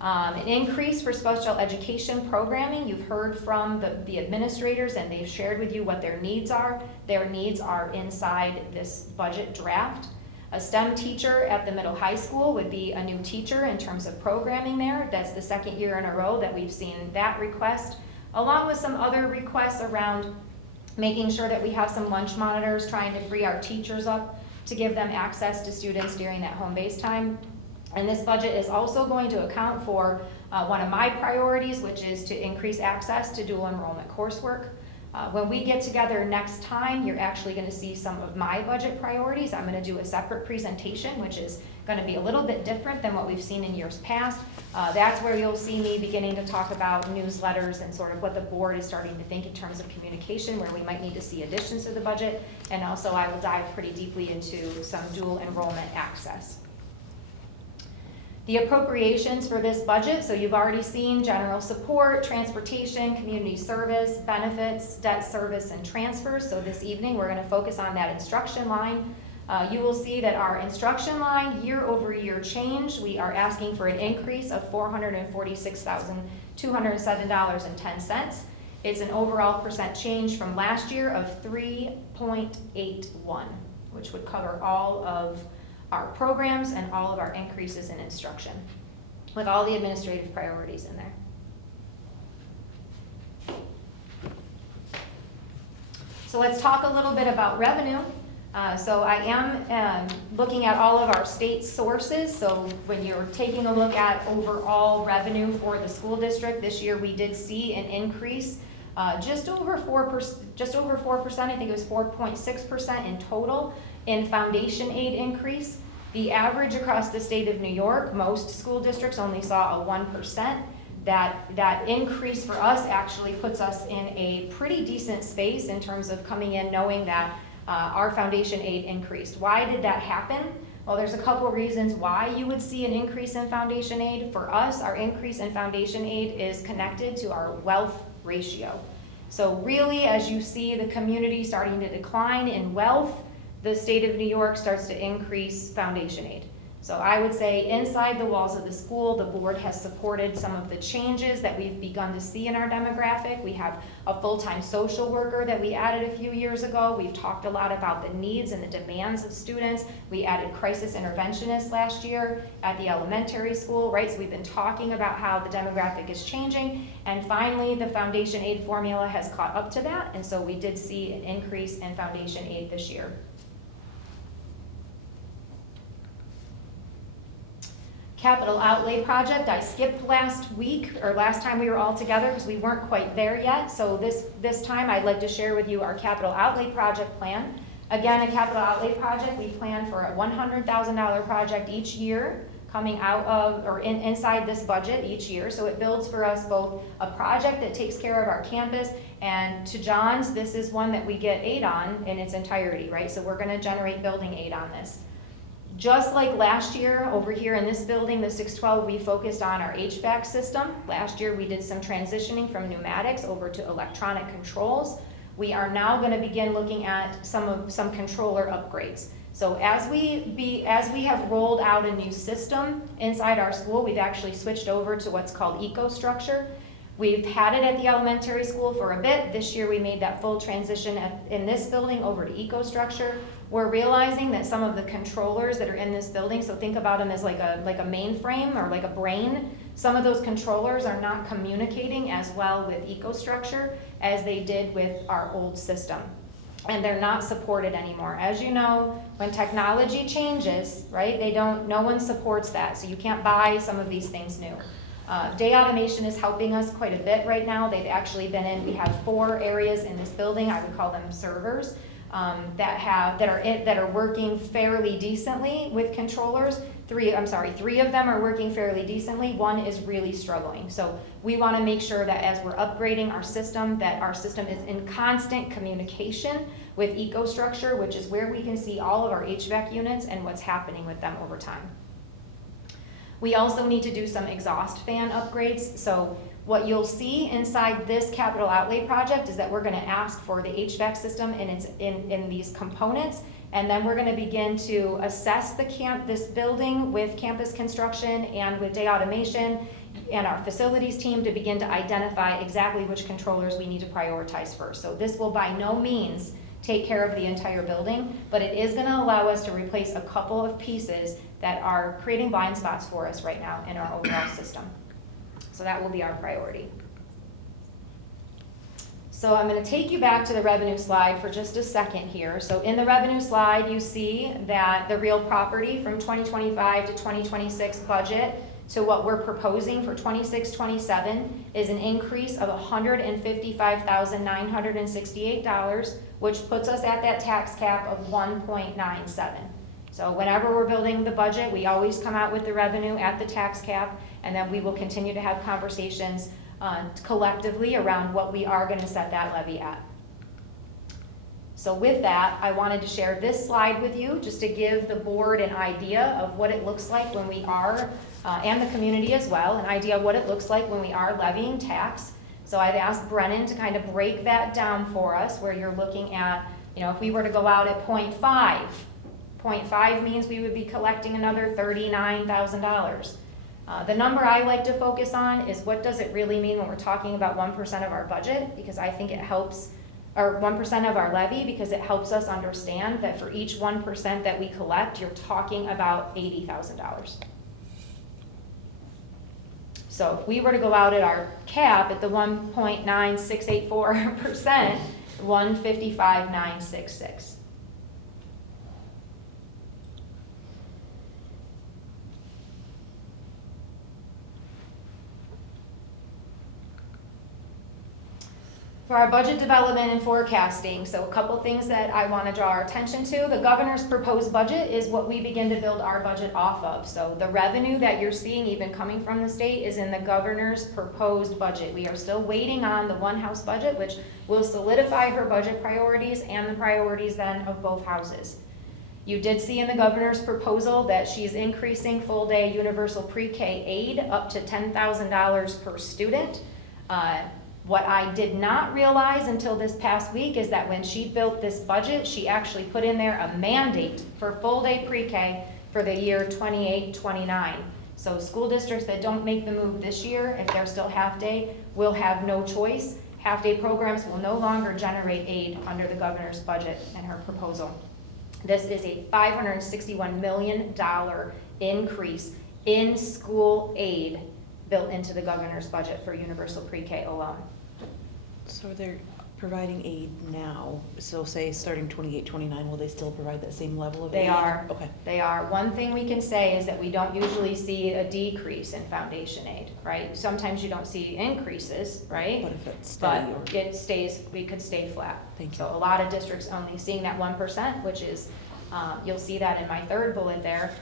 An increase for special education programming. You've heard from the administrators, and they've shared with you what their needs are. Their needs are inside this budget draft. A STEM teacher at the middle high school would be a new teacher in terms of programming there. That's the second year in a row that we've seen that request, along with some other requests around making sure that we have some lunch monitors, trying to free our teachers up to give them access to students during that home-based time. And this budget is also going to account for one of my priorities, which is to increase access to dual enrollment coursework. When we get together next time, you're actually going to see some of my budget priorities. I'm going to do a separate presentation, which is going to be a little bit different than what we've seen in years past. That's where you'll see me beginning to talk about newsletters and sort of what the board is starting to think in terms of communication, where we might need to see additions to the budget. And also I will dive pretty deeply into some dual enrollment access. The appropriations for this budget, so you've already seen general support, transportation, community service, benefits, debt service, and transfers. So this evening, we're going to focus on that instruction line. You will see that our instruction line, year over year change, we are asking for an increase of $446,207.10. It's an overall percent change from last year of 3.81, which would cover all of our programs and all of our increases in instruction, with all the administrative priorities in there. So let's talk a little bit about revenue. So I am looking at all of our state sources. So when you're taking a look at overall revenue for the school district, this year we did see an increase just over 4%, I think it was 4.6% in total in foundation aid increase. The average across the state of New York, most school districts only saw a 1%. That increase for us actually puts us in a pretty decent space in terms of coming in knowing that our foundation aid increased. Why did that happen? Well, there's a couple reasons why you would see an increase in foundation aid. For us, our increase in foundation aid is connected to our wealth ratio. So really, as you see the community starting to decline in wealth, the state of New York starts to increase foundation aid. So I would say inside the walls of the school, the board has supported some of the changes that we've begun to see in our demographic. We have a full-time social worker that we added a few years ago. We've talked a lot about the needs and the demands of students. We added crisis interventionists last year at the elementary school, right? So we've been talking about how the demographic is changing. And finally, the foundation aid formula has caught up to that. And so we did see an increase in foundation aid this year. Capital outlay project, I skipped last week, or last time we were all together because we weren't quite there yet. So this time I'd like to share with you our capital outlay project plan. Again, a capital outlay project, we plan for a $100,000 project each year coming out of, or inside this budget each year. So it builds for us both a project that takes care of our campus, and to John's, this is one that we get aid on in its entirety, right? So we're gonna generate building aid on this. Just like last year, over here in this building, the 612, we focused on our HVAC system. Last year, we did some transitioning from pneumatics over to electronic controls. We are now going to begin looking at some controller upgrades. So as we have rolled out a new system inside our school, we've actually switched over to what's called EcoStructure. We've had it at the elementary school for a bit. This year, we made that full transition in this building over to EcoStructure. We're realizing that some of the controllers that are in this building, so think about them as like a mainframe or like a brain, some of those controllers are not communicating as well with EcoStructure as they did with our old system. And they're not supported anymore. As you know, when technology changes, right, no one supports that, so you can't buy some of these things new. Day Automation is helping us quite a bit right now. They've actually been in, we have 4 areas in this building, I would call them servers, that are working fairly decently with controllers. 3 of them are working fairly decently. 1 is really struggling. So we want to make sure that as we're upgrading our system, that our system is in constant communication with EcoStructure, which is where we can see all of our HVAC units and what's happening with them over time. We also need to do some exhaust fan upgrades. So what you'll see inside this capital outlay project is that we're going to ask for the HVAC system in these components, and then we're going to begin to assess this building with campus construction and with Day Automation and our facilities team to begin to identify exactly which controllers we need to prioritize first. So this will by no means take care of the entire building, but it is going to allow us to replace a couple of pieces that are creating blind spots for us right now in our overall system. So that will be our priority. So I'm going to take you back to the revenue slide for just a second here. So in the revenue slide, you see that the real property from 2025 to 2026 budget to what we're proposing for 26-27 is an increase of $155,968, which puts us at that tax cap of 1.97. So whenever we're building the budget, we always come out with the revenue at the tax cap, and then we will continue to have conversations collectively around what we are going to set that levy at. So with that, I wanted to share this slide with you just to give the board an idea of what it looks like when we are, and the community as well, an idea of what it looks like when we are levying tax. So I've asked Brennan to kind of break that down for us, where you're looking at, if we were to go out at 0.5, 0.5 means we would be collecting another $39,000. The number I like to focus on is what does it really mean when we're talking about 1% of our budget, because I think it helps, or 1% of our levy, because it helps us understand that for each 1% that we collect, you're talking about $80,000. So if we were to go out at our cap at the 1.9684%, $155,966. For our budget development and forecasting, so a couple things that I want to draw our attention to. The governor's proposed budget is what we begin to build our budget off of. So the revenue that you're seeing even coming from the state is in the governor's proposed budget. We are still waiting on the one house budget, which will solidify her budget priorities and the priorities then of both houses. You did see in the governor's proposal that she's increasing full-day universal pre-K aid up to $10,000 per student. What I did not realize until this past week is that when she built this budget, she actually put in there a mandate for full-day pre-K for the year 28-29. So school districts that don't make the move this year, if they're still half-day, will have no choice. Half-day programs will no longer generate aid under the governor's budget and her proposal. This is a $561 million increase in school aid built into the governor's budget for universal pre-K alone. So they're providing aid now, so say starting 28-29, will they still provide that same level of aid? They are. Okay. They are. One thing we can say is that we don't usually see a decrease in foundation aid, right? Sometimes you don't see increases, right? But if it's steady But or? it stays, we could stay flat. Thank you. So a lot of districts only seeing that 1%, which is, you'll see that in my third bullet there.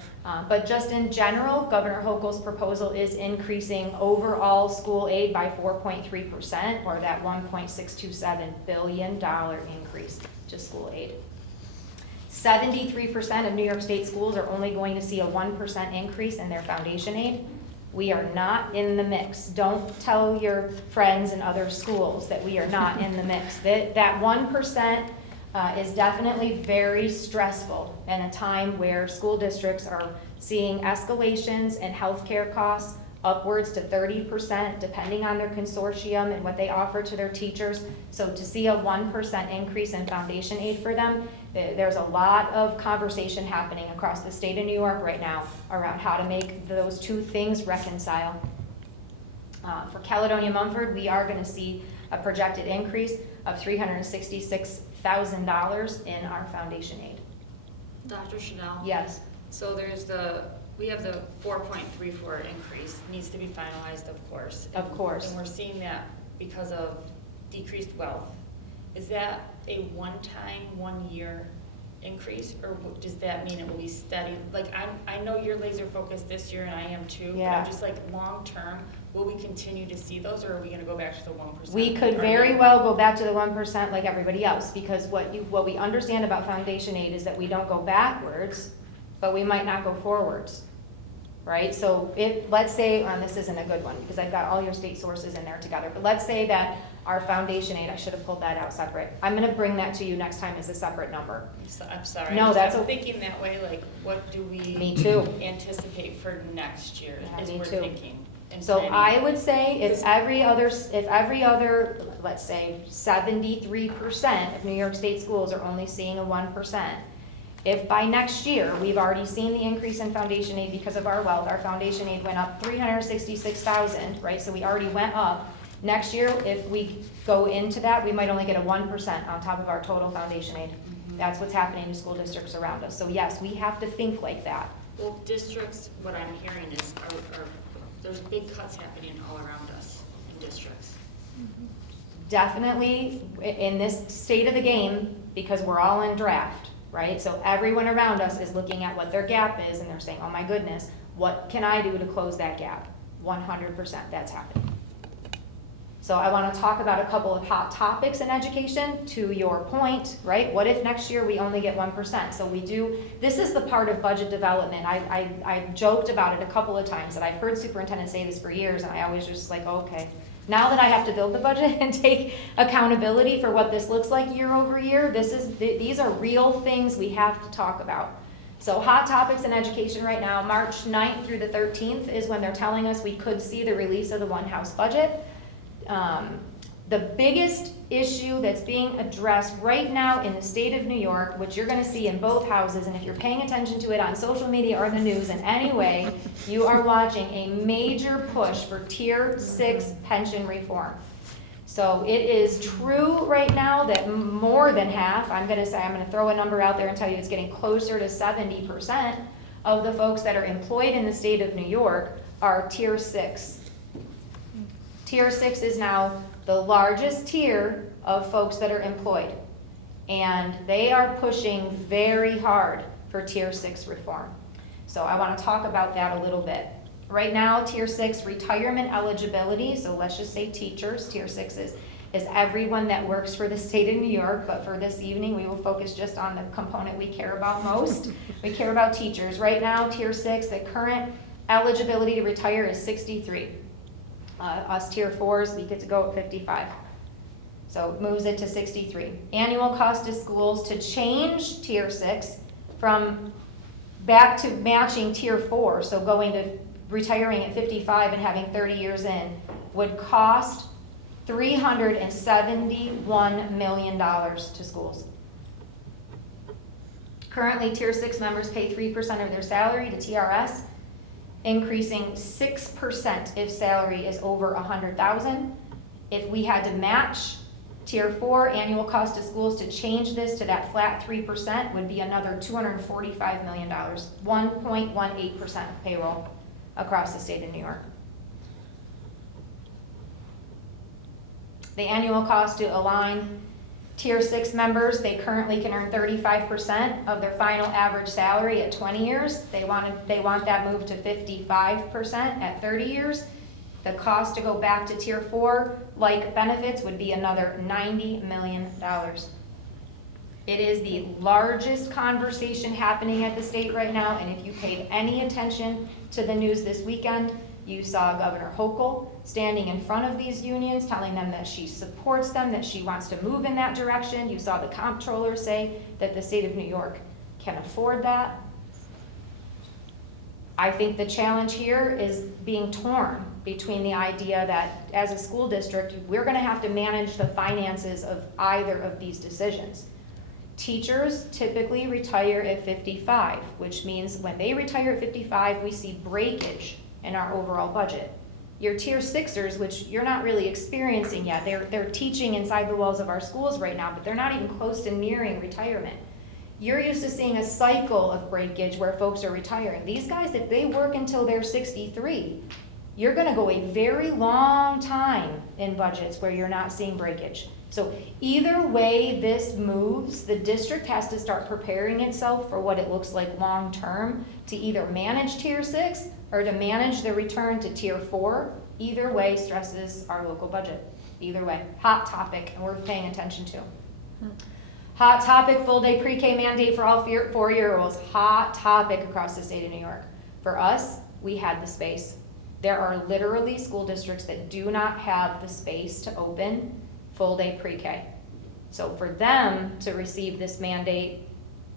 But just in general, Governor Hochul's proposal is increasing overall school aid by 4.3%, or that $1.627 billion increase to school aid. 73% of New York State schools are only going to see a 1% increase in their foundation aid. We are not in the mix. Don't tell your friends in other schools that we are not in the mix. That 1% is definitely very stressful in a time where school districts are seeing escalations in healthcare costs upwards to 30%, depending on their consortium and what they offer to their teachers. So to see a 1% increase in foundation aid for them, there's a lot of conversation happening across the state of New York right now around how to make those two things reconcile. For Caledonia Mumford, we are going to see a projected increase of $366,000 in our foundation aid. Dr. Chanel? Yes. So we have the 4.34 increase, needs to be finalized, of course. Of course. And we're seeing that because of decreased wealth. Is that a one-time, one-year increase, or does that mean it will be steady? Like, I know you're laser focused this year, and I am too, but Yeah. I'm just like, long-term, will we continue to see those, or are we gonna go back to the 1%? We could very well go back to the 1% like everybody else, because what we understand about foundation aid is that we don't go backwards, but we might not go forwards, right? So let's say, and this isn't a good one, because I've got all your state sources in there together, but let's say that our foundation aid, I should have pulled that out separate. I'm gonna bring that to you next time as a separate number. I'm sorry. No, that's I'm o- thinking that way, like, what do we? Me too. Anticipate for next year, Yeah, is me we're too. thinking. and So planning. I would say if every other, let's say 73% of New York State schools are only seeing a 1%. If by next year, we've already seen the increase in foundation aid because of our wealth, our foundation aid went up $366,000, right? So we already went up. Next year, if we go into that, we might only get a 1% on top of our total foundation aid. That's what's happening to school districts around us. So yes, we have to think like that. Well, districts, what I'm hearing is, there's big cuts happening all around us in districts. Definitely in this state of the game, because we're all in draft, right? So everyone around us is looking at what their gap is and they're saying, oh my goodness, what can I do to close that gap? 100% that's happening. So I want to talk about a couple of hot topics in education. To your point, right? What if next year we only get 1%? So this is the part of budget development. I joked about it a couple of times, that I've heard superintendents say this for years, and I always just like, oh, okay. Now that I have to build the budget and take accountability for what this looks like year over year, these are real things we have to talk about. So hot topics in education right now, March 9th through the 13th is when they're telling us we could see the release of the one-house budget. The biggest issue that's being addressed right now in the state of New York, which you're going to see in both houses, and if you're paying attention to it on social media or the news in any way, you are watching a major push for Tier 6 pension reform. So it is true right now that more than half, I'm going to throw a number out there and tell you it's getting closer to 70% of the folks that are employed in the state of New York are Tier 6. Tier 6 is now the largest tier of folks that are employed. And they are pushing very hard for Tier 6 reform. So I want to talk about that a little bit. Right now, Tier 6 retirement eligibility, so let's just say teachers, Tier 6 is everyone that works for the state of New York, but for this evening, we will focus just on the component we care about most. We care about teachers. Right now, Tier 6, the current eligibility to retire is 63. Us Tier 4s, we get to go at 55. So it moves it to 63. Annual cost to schools to change Tier 6 from back to matching Tier 4, so going to retiring at 55 and having 30 years in, would cost $371 million to schools. Currently, Tier 6 members pay 3% of their salary to TRS, increasing 6% if salary is over $100,000. If we had to match Tier 4, annual cost to schools to change this to that flat 3% would be another $245 million, 1.18% of payroll across the state of New York. The annual cost to align Tier 6 members, they currently can earn 35% of their final average salary at 20 years. They want that moved to 55% at 30 years. The cost to go back to Tier 4, like benefits, would be another $90 million. It is the largest conversation happening at the state right now, and if you paid any attention to the news this weekend, you saw Governor Hochul standing in front of these unions, telling them that she supports them, that she wants to move in that direction. You saw the comptroller say that the state of New York can afford that. I think the challenge here is being torn between the idea that as a school district, we're going to have to manage the finances of either of these decisions. Teachers typically retire at 55, which means when they retire at 55, we see breakage in our overall budget. Your Tier 6ers, which you're not really experiencing yet, they're teaching inside the walls of our schools right now, but they're not even close to nearing retirement. You're used to seeing a cycle of breakage where folks are retiring. These guys, if they work until they're 63, you're gonna go a very long time in budgets where you're not seeing breakage. So either way this moves, the district has to start preparing itself for what it looks like long-term to either manage Tier 6 or to manage the return to Tier 4. Either way stresses our local budget. Either way. Hot topic, and we're paying attention to. Hot topic, full-day pre-K mandate for all 4-year-olds. Hot topic across the state of New York. For us, we had the space. There are literally school districts that do not have the space to open full-day pre-K. So for them to receive this mandate,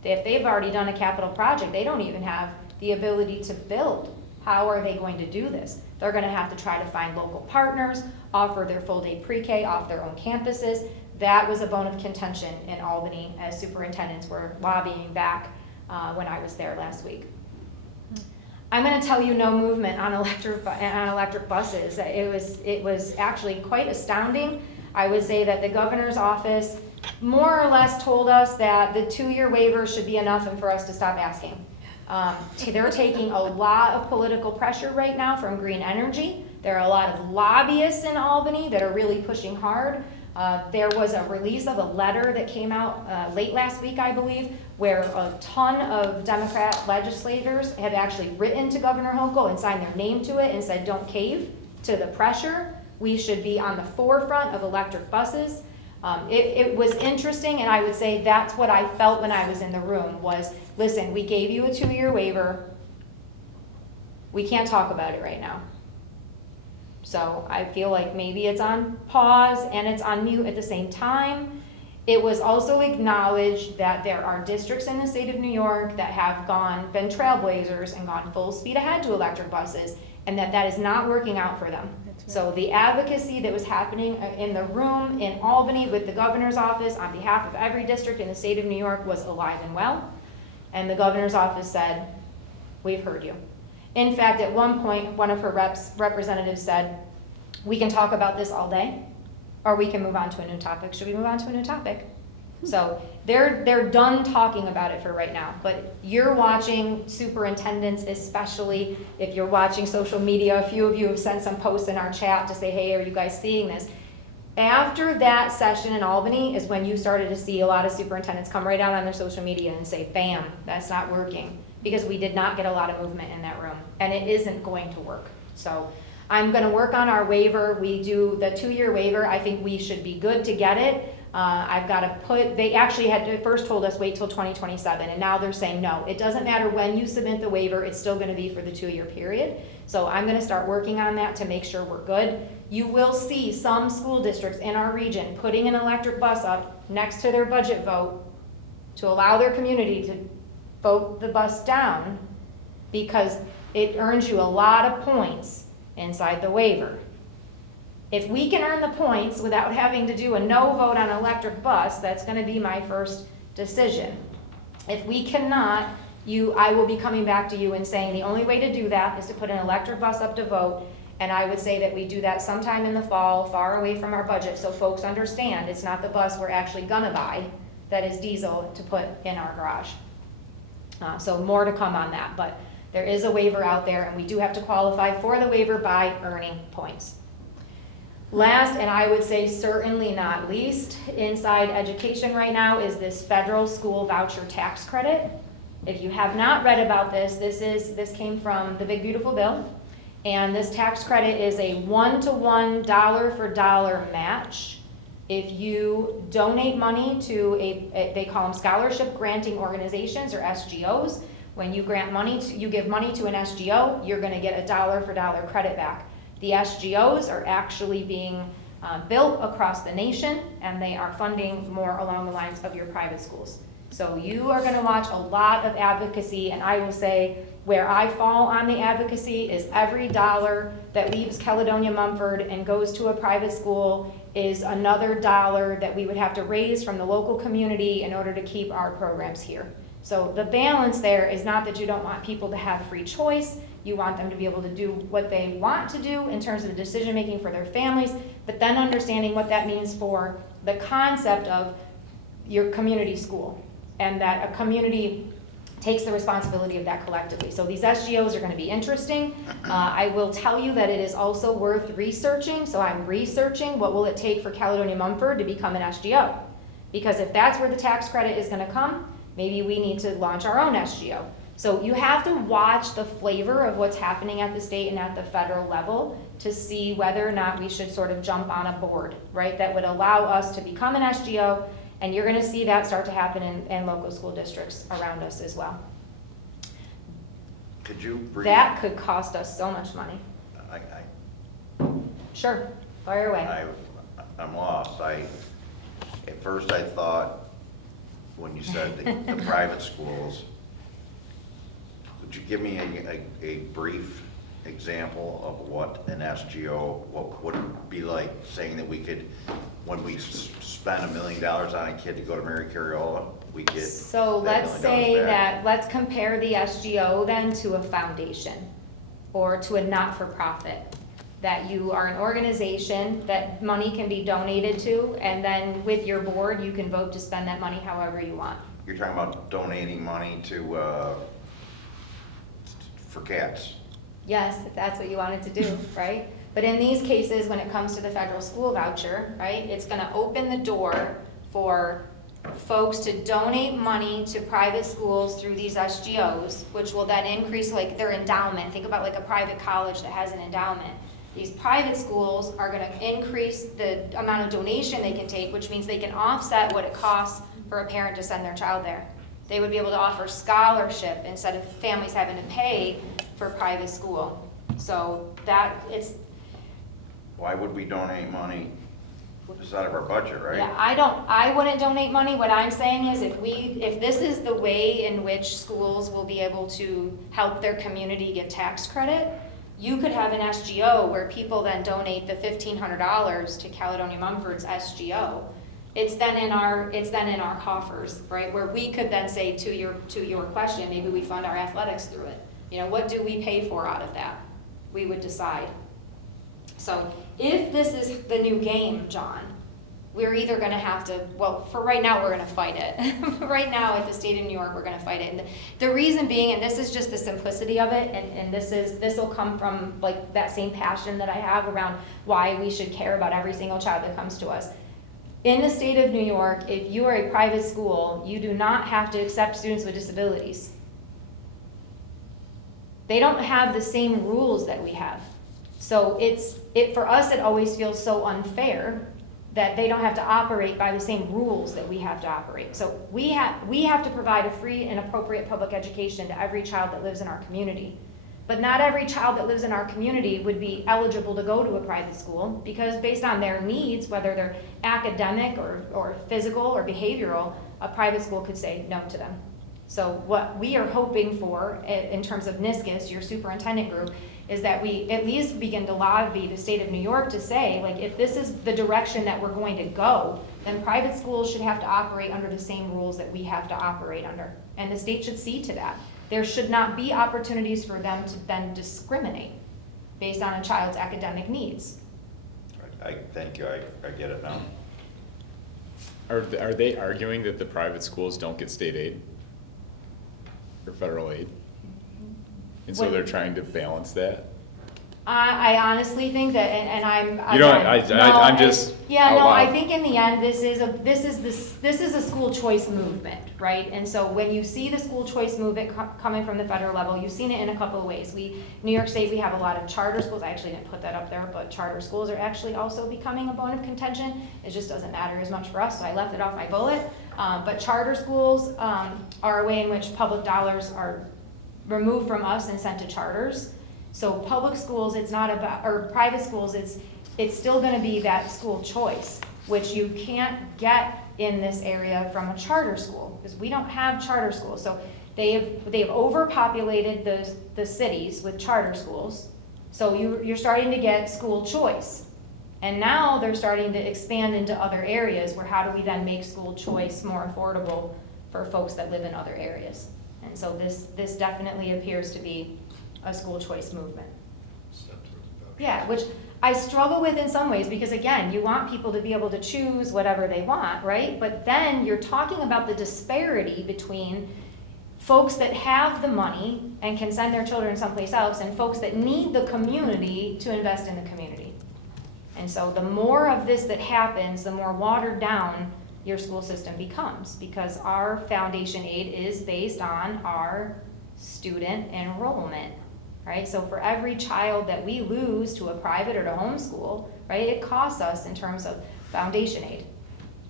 if they've already done a capital project, they don't even have the ability to build. How are they going to do this? They're going to have to try to find local partners, offer their full-day pre-K off their own campuses. That was a bone of contention in Albany as superintendents were lobbying back when I was there last week. I'm going to tell you no movement on electric buses. It was actually quite astounding. I would say that the governor's office more or less told us that the 2-year waiver should be enough and for us to stop asking. They're taking a lot of political pressure right now from green energy. There are a lot of lobbyists in Albany that are really pushing hard. There was a release of a letter that came out late last week, I believe, where a ton of Democrat legislators have actually written to Governor Hochul and signed their name to it and said, don't cave to the pressure. We should be on the forefront of electric buses. It was interesting, and I would say that's what I felt when I was in the room was, listen, we gave you a 2-year waiver. We can't talk about it right now. So I feel like maybe it's on pause and it's on mute at the same time. It was also acknowledged that there are districts in the state of New York that have been trailblazers and gone full speed ahead to electric buses, and that is not working out for them. So the advocacy that was happening in the room in Albany with the governor's office on behalf of every district in the state of New York was alive and well. And the governor's office said, we've heard you. In fact, at one point, one of her representatives said, we can talk about this all day, or we can move on to a new topic. Should we move on to a new topic? So they're done talking about it for right now, but you're watching superintendents, especially if you're watching social media. A few of you have sent some posts in our chat to say, hey, are you guys seeing this? After that session in Albany is when you started to see a lot of superintendents come right out on their social media and say, bam, that's not working. Because we did not get a lot of movement in that room, and it isn't going to work. So I'm gonna work on our waiver. We do the 2-year waiver. I think we should be good to get it. I've gotta they actually had at first told us wait till 2027, and now they're saying no. It doesn't matter when you submit the waiver, it's still gonna be for the 2-year period. So I'm gonna start working on that to make sure we're good. You will see some school districts in our region putting an electric bus up next to their budget vote to allow their community to vote the bus down because it earns you a lot of points inside the waiver. If we can earn the points without having to do a no vote on electric bus, that's gonna be my first decision. If we cannot, I will be coming back to you and saying the only way to do that is to put an electric bus up to vote, and I would say that we do that sometime in the fall, far away from our budget, so folks understand it's not the bus we're actually gonna buy that is diesel to put in our garage. So more to come on that, but there is a waiver out there, and we do have to qualify for the waiver by earning points. Last, and I would say certainly not least, inside education right now is this federal school voucher tax credit. If you have not read about this, this came from the Big Beautiful Bill, and this tax credit is a 1-to-1 dollar for dollar match. If you donate money to they call them scholarship granting organizations or SGOs, when you grant money, you give money to an SGO, you're gonna get a dollar for dollar credit back. The SGOs are actually being built across the nation, and they are funding more along the lines of your private schools. So you are gonna watch a lot of advocacy, and I will say where I fall on the advocacy is every dollar that leaves Caledonia Mumford and goes to a private school is another dollar that we would have to raise from the local community in order to keep our programs here. So the balance there is not that you don't want people to have free choice, you want them to be able to do what they want to do in terms of the decision making for their families, but then understanding what that means for the concept of your community school, and that a community takes the responsibility of that collectively. So these SGOs are gonna be interesting. I will tell you that it is also worth researching, so I'm researching what will it take for Caledonia Mumford to become an SGO. Because if that's where the tax credit is gonna come, maybe we need to launch our own SGO. So you have to watch the flavor of what's happening at the state and at the federal level to see whether or not we should sort of jump on a board, right? That would allow us to become an SGO, and you're gonna see that start to happen in local school districts around us as well. Could you brief? That could cost us so much money. Sure, fire away. I'm lost. At first I thought, when you said the private schools, would you give me a brief example of what an SGO, what would it be like, saying that we could, when we spend $1 million on a kid to go to Mary Cariola, we get So that let's $1 million say back? that, let's compare the SGO then to a foundation or to a not-for-profit. That you are an organization that money can be donated to, and then with your board, you can vote to spend that money however you want. You're talking about donating money to, for cats. Yes, if that's what you wanted to do, right? But in these cases, when it comes to the federal school voucher, right, it's gonna open the door for folks to donate money to private schools through these SGOs, which will then increase like their endowment. Think about like a private college that has an endowment. These private schools are gonna increase the amount of donation they can take, which means they can offset what it costs for a parent to send their child there. They would be able to offer scholarship instead of families having to pay for private school. So that it's. Why would we donate money? It's out of our budget, right? Yeah, I wouldn't donate money. What I'm saying is if this is the way in which schools will be able to help their community get tax credit, you could have an SGO where people then donate the $1,500 to Caledonia Mumford's SGO. It's then in our coffers, right? Where we could then say to your question, maybe we fund our athletics through it. You know, what do we pay for out of that? We would decide. So if this is the new game, John, we're either gonna have to, well, for right now, we're gonna fight it. Right now, at the state of New York, we're gonna fight it. And the reason being, and this is just the simplicity of it, and this will come from like that same passion that I have around why we should care about every single child that comes to us. In the state of New York, if you are a private school, you do not have to accept students with disabilities. They don't have the same rules that we have. So for us, it always feels so unfair that they don't have to operate by the same rules that we have to operate. So we have to provide a free and appropriate public education to every child that lives in our community. But not every child that lives in our community would be eligible to go to a private school, because based on their needs, whether they're academic or physical or behavioral, a private school could say no to them. So what we are hoping for in terms of NISCUS, your superintendent group, is that we at least begin to lobby the state of New York to say, like, if this is the direction that we're going to go, then private schools should have to operate under the same rules that we have to operate under. And the state should see to that. There should not be opportunities for them to then discriminate based on a child's academic needs. Thank you, I get it now. Are they arguing that the private schools don't get state aid? Or federal aid? And so What- they're trying to balance that? I honestly think that, and I'm. You don't- again, I'm just Yeah, out no, I loud. think in the end, this is a school choice movement, right? And so when you see the school choice movement coming from the federal level, you've seen it in a couple of ways. New York State, we have a lot of charter schools. I actually didn't put that up there, but charter schools are actually also becoming a bone of contention. It just doesn't matter as much for us, so I left it off my bullet. But charter schools are a way in which public dollars are removed from us and sent to charters. So public schools, it's not about, or private schools, it's still gonna be that school choice, which you can't get in this area from a charter school, because we don't have charter schools. So they have overpopulated the cities with charter schools. So you're starting to get school choice. And now they're starting to expand into other areas where how do we then make school choice more affordable for folks that live in other areas? And so this definitely appears to be a school choice movement. Yeah, which I struggle with in some ways, because again, you want people to be able to choose whatever they want, right? But then you're talking about the disparity between folks that have the money and can send their children someplace else and folks that need the community to invest in the community. And so the more of this that happens, the more watered down your school system becomes, because our foundation aid is based on our student enrollment, right? So for every child that we lose to a private or to homeschool, right, it costs us in terms of foundation aid.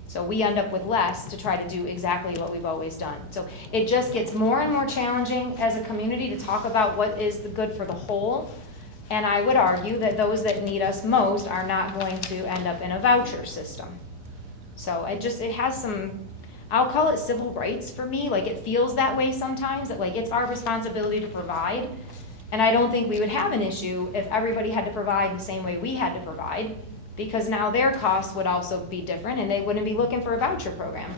So we end up with less to try to do exactly what we've always done. So it just gets more and more challenging as a community to talk about what is the good for the whole. And I would argue that those that need us most are not going to end up in a voucher system. So it has some, I'll call it civil rights for me. Like, it feels that way sometimes, that like it's our responsibility to provide. And I don't think we would have an issue if everybody had to provide the same way we had to provide, because now their costs would also be different and they wouldn't be looking for a voucher program.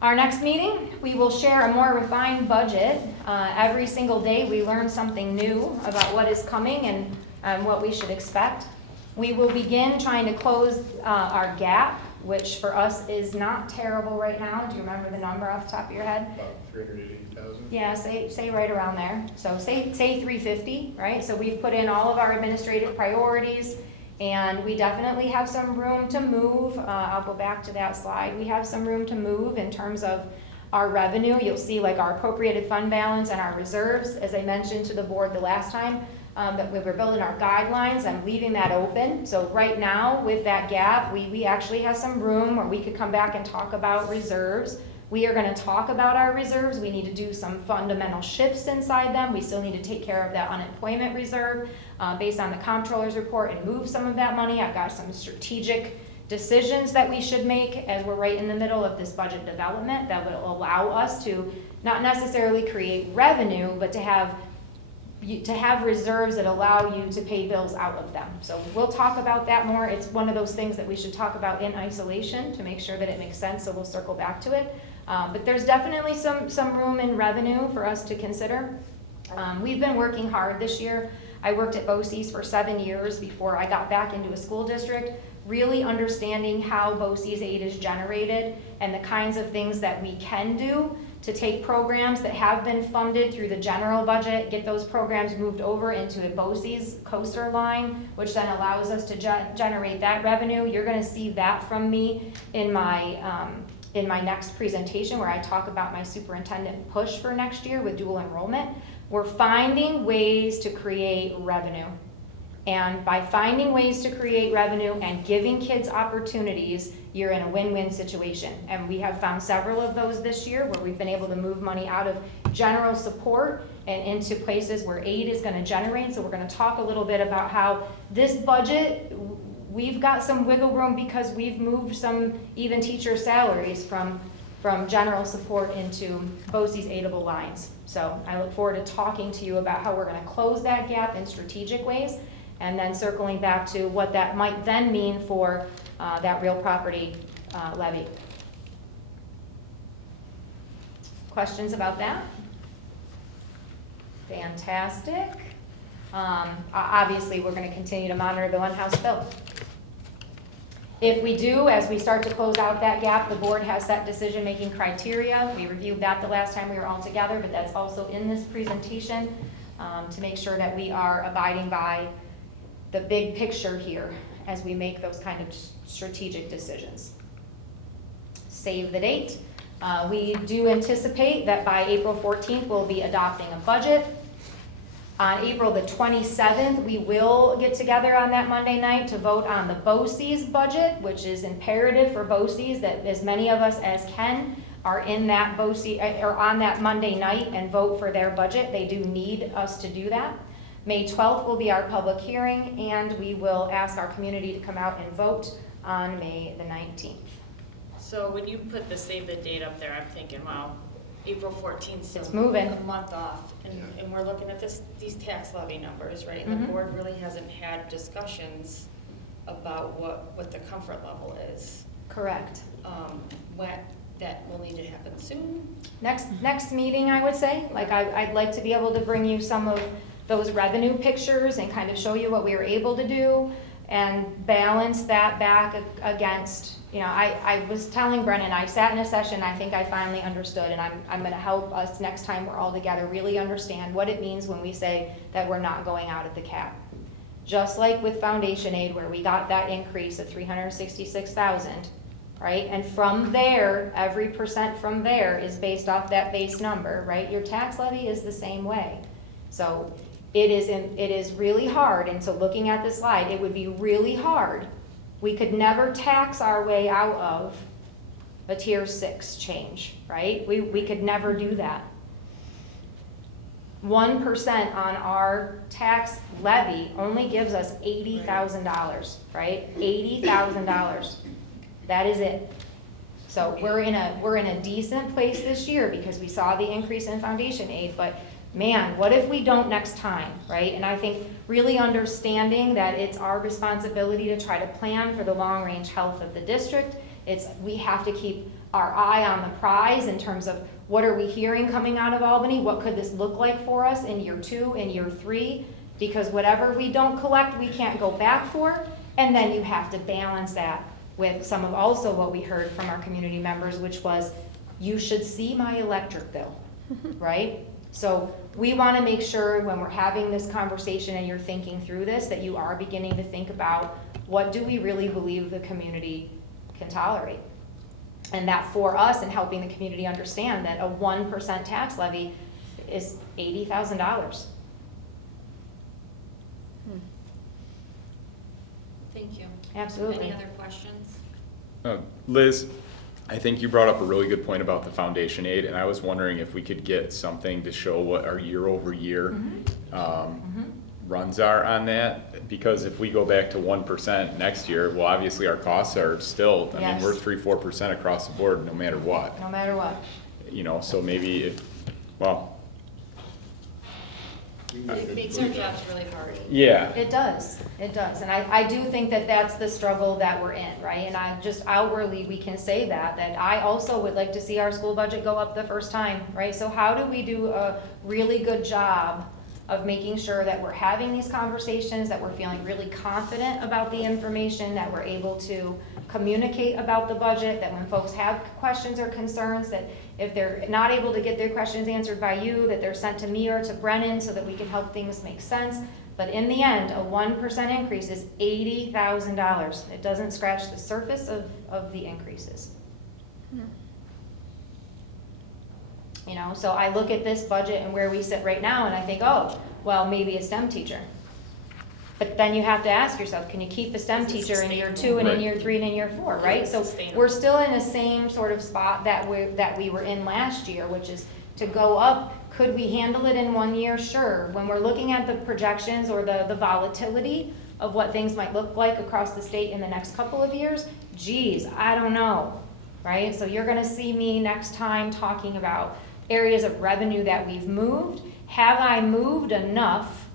Our next meeting, we will share a more refined budget. Every single day we learn something new about what is coming and what we should expect. We will begin trying to close our gap, which for us is not terrible right now. Do you remember the number off the top of your head? About 380,000? Yeah, say right around there. So say 350, right? So we've put in all of our administrative priorities, and we definitely have some room to move. I'll go back to that slide. We have some room to move in terms of our revenue. You'll see like our appropriated fund balance and our reserves, as I mentioned to the board the last time, that we were building our guidelines. I'm leaving that open. So right now with that gap, we actually have some room where we could come back and talk about reserves. We are going to talk about our reserves. We need to do some fundamental shifts inside them. We still need to take care of that unemployment reserve based on the comptroller's report and move some of that money. I've got some strategic decisions that we should make as we're right in the middle of this budget development that will allow us to not necessarily create revenue, but to have reserves that allow you to pay bills out of them. So we'll talk about that more. It's one of those things that we should talk about in isolation to make sure that it makes sense, so we'll circle back to it. But there's definitely some room in revenue for us to consider. We've been working hard this year I worked at BOCES for 7 years before I got back into a school district, really understanding how BOCES aid is generated and the kinds of things that we can do to take programs that have been funded through the general budget, get those programs moved over into a BOCES coaster line, which then allows us to generate that revenue. You're gonna see that from me in my next presentation, where I talk about my superintendent push for next year with dual enrollment. We're finding ways to create revenue. And by finding ways to create revenue and giving kids opportunities, you're in a win-win situation. And we have found several of those this year where we've been able to move money out of general support and into places where aid is gonna generate. So we're gonna talk a little bit about how this budget, we've got some wiggle room because we've moved some even teacher salaries from general support into BOCES aidable lines. So I look forward to talking to you about how we're gonna close that gap in strategic ways, and then circling back to what that might then mean for that real property levy. Questions about that? Fantastic. Obviously, we're gonna continue to monitor the one-house bill. If we do, as we start to close out that gap, the board has set decision-making criteria. We reviewed that the last time we were all together, but that's also in this presentation to make sure that we are abiding by the big picture here as we make those kind of strategic decisions. Save the date. We do anticipate that by April 14th, we'll be adopting a budget. On April the 27th, we will get together on that Monday night to vote on the BOCES budget, which is imperative for BOCES that as many of us as can are in that BOCES, or on that Monday night and vote for their budget. They do need us to do that. May 12th will be our public hearing, and we will ask our community to come out and vote on May the 19th. So when you put the save the date up there, I'm thinking, wow, April 14th, It's so moving. a month off. And we're looking at these tax levy numbers, right? And the Mhm. board really hasn't had discussions about what the comfort level is. Correct. What, that will need to happen soon. Next meeting, I would say, like I'd like to be able to bring you some of those revenue pictures and kind of show you what we were able to do and balance that back against, you know, I was telling Brennan, I sat in a session, I think I finally understood, and I'm gonna help us next time we're all together really understand what it means when we say that we're not going out at the cap. Just like with foundation aid, where we got that increase of 366,000, right? And from there, every percent from there is based off that base number, right? Your tax levy is the same way. So it is really hard, and so looking at the slide, it would be really hard. We could never tax our way out of a tier 6 change, right? We could never do that. 1% on our tax levy only gives us $80,000, right? $80,000. That is it. So we're in a decent place this year because we saw the increase in foundation aid, but man, what if we don't next time, right? And I think really understanding that it's our responsibility to try to plan for the long-range health of the district. We have to keep our eye on the prize in terms of what are we hearing coming out of Albany? What could this look like for us in year 2, in year 3? Because whatever we don't collect, we can't go back for. And then you have to balance that with some of also what we heard from our community members, which was, you should see my electric bill, right? So we want to make sure when we're having this conversation and you're thinking through this, that you are beginning to think about what do we really believe the community can tolerate. And that for us and helping the community understand that a 1% tax levy is $80,000. Thank you. Absolutely. Any other questions? Liz, I think you brought up a really good point about the foundation aid, and I was wondering if we could get something to show what our year-over-year runs are on that, because if we go back to 1% next year, well, obviously our costs are still, I mean, we're 3-4% across the board no matter what. No matter what. You know, so maybe if, well, It makes our jobs really hard. yeah. It does, and I do think that that's the struggle that we're in, right? And I just outwardly, we can say that I also would like to see our school budget go up the first time, right? So how do we do a really good job of making sure that we're having these conversations, that we're feeling really confident about the information, that we're able to communicate about the budget, that when folks have questions or concerns, that if they're not able to get their questions answered by you, that they're sent to me or to Brennan so that we can help things make sense. But in the end, a 1% increase is $80,000. It doesn't scratch the surface of the increases. You know, so I look at this budget and where we sit right now and I think, oh, well, maybe a STEM teacher. But then you have to ask yourself, can you keep a STEM Is it teacher in year 2 sustainable? and in Right. year 3 and in year 4, right? So Sustainable. we're still in the same sort of spot that we were in last year, which is to go up. Could we handle it in 1 year? Sure. When we're looking at the projections or the volatility of what things might look like across the state in the next couple of years, geez, I don't know, right? So you're gonna see me next time talking about areas of revenue that we've moved. Have I moved enough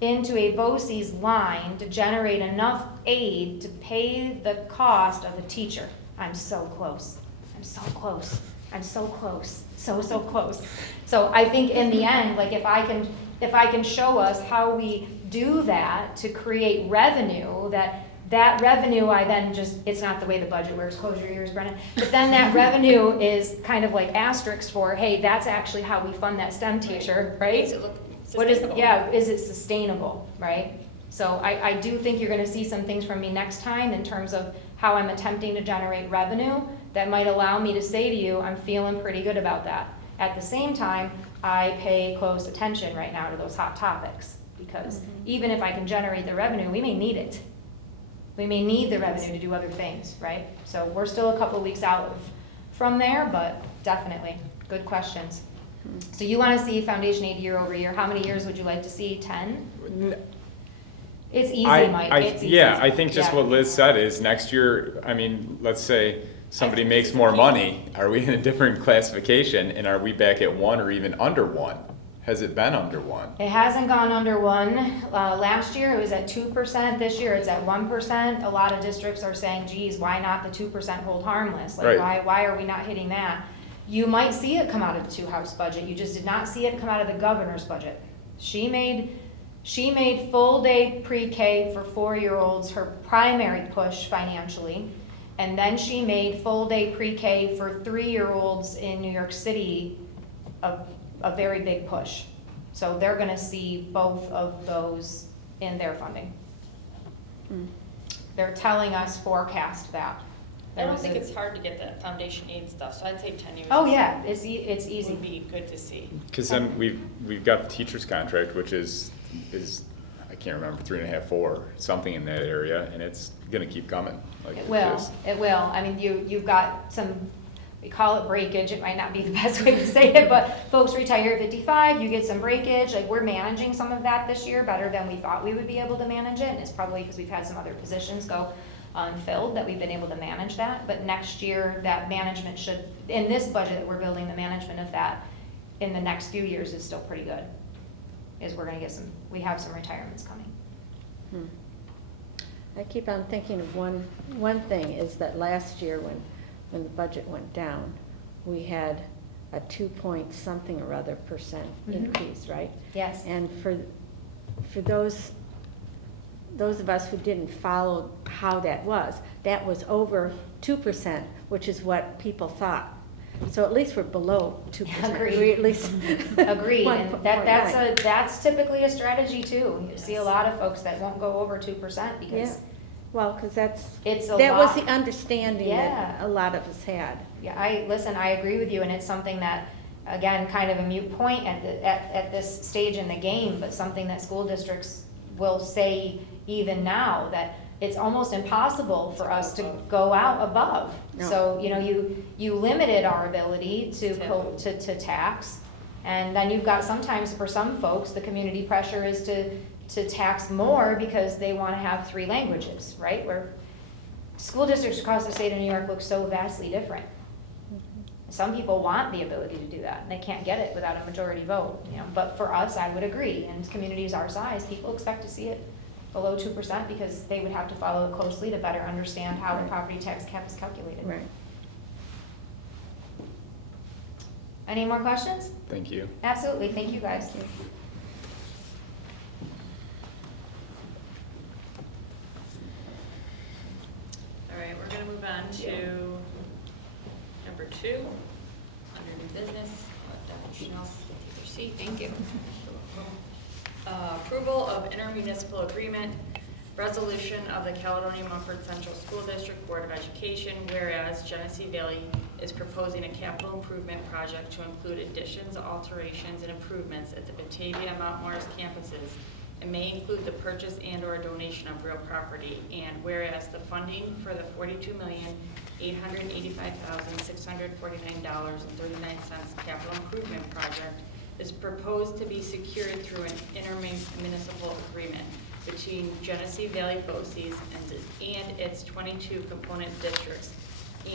into a BOCES line to generate enough aid to pay the cost of a teacher? I'm so close. I'm so close. I'm so close. So close. So I think in the end, like if I can show us how we do that to create revenue, that revenue I then just, it's not the way the budget works, close your ears, Brennan, but then that revenue is kind of like asterisks for, hey, that's actually how we fund that STEM teacher, right? Makes it look What is, sustainable. yeah, is it sustainable, right? So I do think you're gonna see some things from me next time in terms of how I'm attempting to generate revenue that might allow me to say to you, I'm feeling pretty good about that. At the same time, I pay close attention right now to those hot topics, because even if I can generate the revenue, we may need it. We may need the revenue to do other things, right? So we're still a couple weeks out from there, but definitely, good questions. So you want to see foundation aid year over year. How many years would you like to see? 10? It's easy, Mike. It's easy. Yeah, I think just Yeah. what Liz said is next year, I mean, let's say somebody makes more money, are we in a different classification and are we back at 1 or even under 1? Has it been under 1? It hasn't gone under 1. Last year it was at 2%. This year it's at 1%. A lot of districts are saying, geez, why not the 2% hold harmless? Like, Right. why are we not hitting that? You might see it come out of the two-house budget. You just did not see it come out of the governor's budget. She made full-day pre-K for 4-year-olds her primary push financially. And then she made full-day pre-K for 3-year-olds in New York City a very big push. So they're gonna see both of those in their funding. They're telling us forecast that. I There don't was think a- it's hard to get that foundation aid stuff, so I'd say 10 years. Oh, yeah, it's easy. Would be good to see. Because then we've got the teacher's contract, which is I can't remember, 3.5, 4, something in that area, and it's gonna keep coming. Like It will, just- it will. I mean, you've got some, we call it breakage, it might not be the best way to say it, but folks retire at 55, you get some breakage. Like, we're managing some of that this year better than we thought we would be able to manage it, and it's probably because we've had some other positions go unfilled that we've been able to manage that. But next year, that management should, in this budget that we're building, the management of that in the next few years is still pretty good. Is we're gonna get we have some retirements coming. I keep on thinking of one thing, is that last year when the budget went down, we had a 2-point-something or other percent Mhm. increase, right? Yes. And for those of us who didn't follow how that was over 2%, which is what people thought. So at least we're below 2%. Agreed. We at least. Agreed, and 1.9. that's typically a strategy too. You see a lot of folks that won't go over 2% Yeah, because well, because it's a that was lot. the understanding that Yeah. a lot of us had. Yeah, I agree with you, and it's something that, again, kind of a moot point at this stage in the game, but something that school districts will say even now, that it's almost impossible for us to go out above. No. So, you limited our ability to tax, and then you've got sometimes, for some folks, the community pressure is to tax more because they wanna have 3 languages, right? Where school districts across the state of New York look so vastly different. Some people want the ability to do that, and they can't get it without a majority vote, But for us, I would agree, and communities our size, people expect to see it below 2% because they would have to follow it closely to better understand how the property tax cap is calculated. Right. Any more questions? Thank you. Absolutely, thank you guys. on to number 2, under new business. I'll let Dr. Chanel take your seat. Thank you. Approval of intermunicipal agreement, resolution of the Caledonia Mumford Central School District Board of Education, whereas Genesee Valley is proposing a capital improvement project to include additions, alterations, and improvements at the Batavia and Mount Morris campuses, and may include the purchase and/or donation of real property, and whereas the funding for the $42,885,649.39 capital improvement project is proposed to be secured through an intermunicipal agreement between Genesee Valley BOCES and its 22 component districts.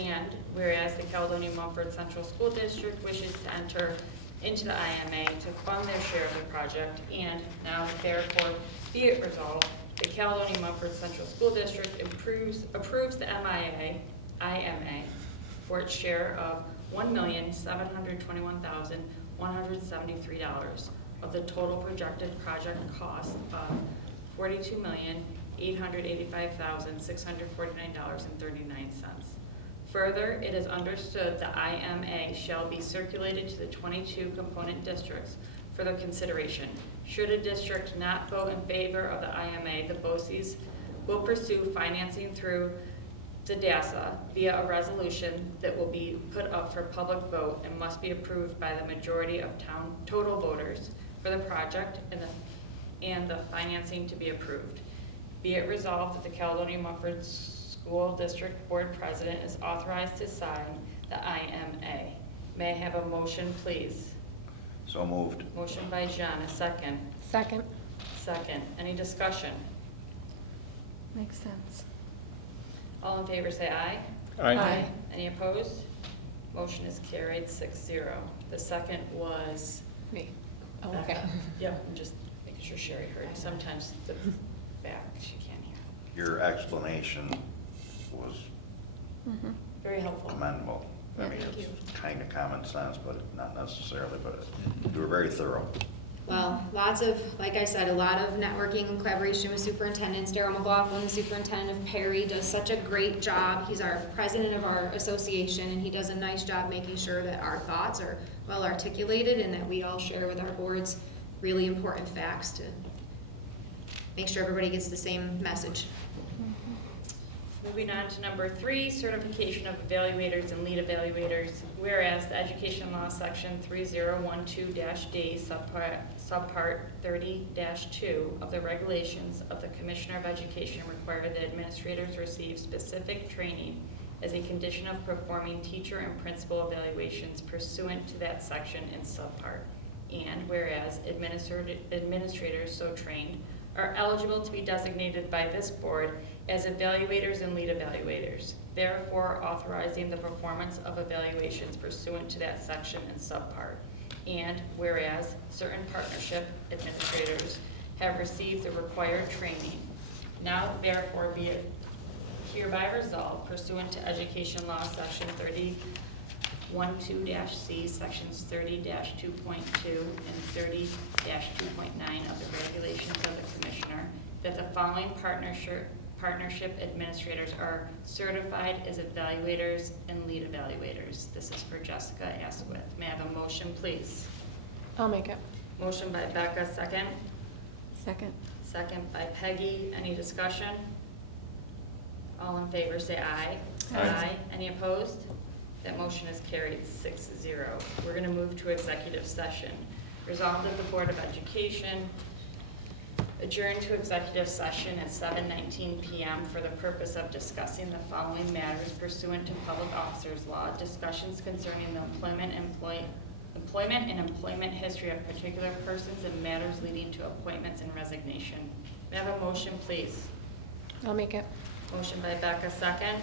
And whereas the Caledonia Mumford Central School District wishes to enter into the IMA to fund their share of the project, and now therefore be it resolved, the Caledonia Mumford Central School District approves the IMA for its share of $1,721,173 of the total projected project cost of $42,885,649.39. Further, it is understood the IMA shall be circulated to the 22 component districts for their consideration. Should a district not vote in favor of the IMA, the BOCES will pursue financing through DASA via a resolution that will be put up for public vote and must be approved by the majority of total voters for the project and the financing to be approved. Be it resolved that the Caledonia Mumford School District Board President is authorized to sign the IMA. May I have a motion, please? So moved. Motion by John, a second. Second. Second. Any discussion? Makes sense. All in favor say aye. Aye. Any opposed? Motion is carried 6-0. The second was Me. Oh, okay. Yep, I'm just making sure Sherry heard. Sometimes the back, she can't hear. Your explanation was Very helpful. commendable. I mean, Thank it's kind of common sense, but not necessarily, but you were very thorough. Well, lots of, like I said, a lot of networking and collaboration with superintendents. Daryl McLaughlin, the superintendent of Perry, does such a great job. He's our president of our association, and he does a nice job making sure that our thoughts are well articulated and that we all share with our boards really important facts to make sure everybody gets the same message. Moving on to number 3, certification of evaluators and lead evaluators. Whereas the Education Law Section 3012-D, subpart 30-2 of the regulations of the Commissioner of Education require that administrators receive specific training as a condition of performing teacher and principal evaluations pursuant to that section in subpart. And whereas administrators so trained are eligible to be designated by this board as evaluators and lead evaluators, therefore authorizing the performance of evaluations pursuant to that section in subpart. And whereas certain partnership administrators have received the required training, now therefore be it hereby resolved pursuant to Education Law Section 3012-C, Sections 30-2.2 and 30-2.9 of the regulations of the Commissioner, that the following partnership administrators are certified as evaluators and lead evaluators. This is for Jessica Asquith. May I have a motion, please? I'll make it. Motion by Becca, second. Second. Second by Peggy. Any discussion? All in favor say aye. Aye. Any opposed? That motion is carried 6-0. We're going to move to executive session. Resolved that the Board of Education adjourn to executive session at 7:19 p.m. for the purpose of discussing the following matters pursuant to Public Officers Law: discussions concerning the employment and employment history of particular persons and matters leading to appointments and resignation. May I have a motion, please? I'll make it. Motion by Becca, second.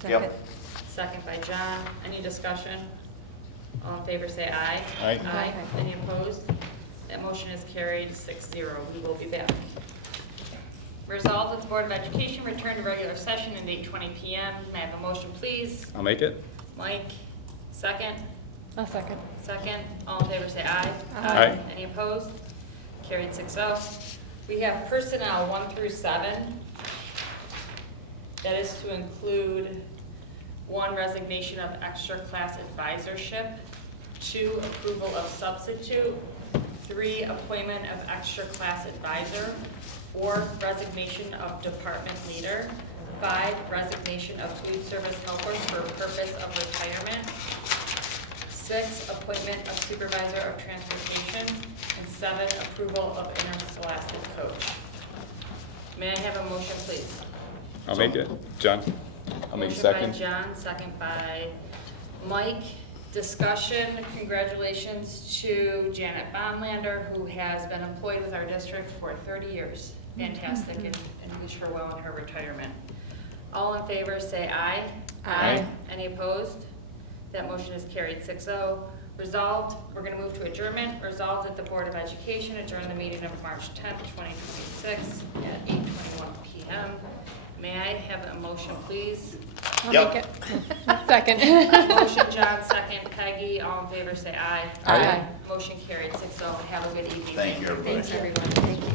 Second. Second by John. Any discussion? All in favor say aye. Aye. Aye. Any opposed? That motion is carried 6-0. We will be back. Resolved that the Board of Education return to regular session at 8:20 p.m. May I have a motion, please? I'll make it. Mike, second. I'll second. Second. All in favor say aye. Aye. Any opposed? Carried 6-0. We have personnel 1 through 7. That is to include 1, resignation of extra class advisorship, 2, approval of substitute, 3, appointment of extra class advisor, 4, resignation of department leader, 5, resignation of food service helper for purpose of retirement, 6, appointment of supervisor of transportation, and 7, approval of interscholastic coach. May I have a motion, please? I'll make it. John? I'll make a second. Motion by John, second by Mike. Discussion, congratulations to Janet Bonlander, who has been employed with our district for 30 years. Fantastic, and wish her well in her retirement. All in favor, say aye. Aye. Any opposed? That motion is carried 6-0. Resolved, we're going to move to adjournment. Resolved that the Board of Education adjourn the meeting of March 10th, 2026 at 8:21 p.m. May I have a motion, please? I'll make it. Second. Motion, John, second. Peggy, all in favor, say aye. Aye. Motion carried 6-0. Have a good evening. Thank you, everybody. Thanks, everyone. Thank you.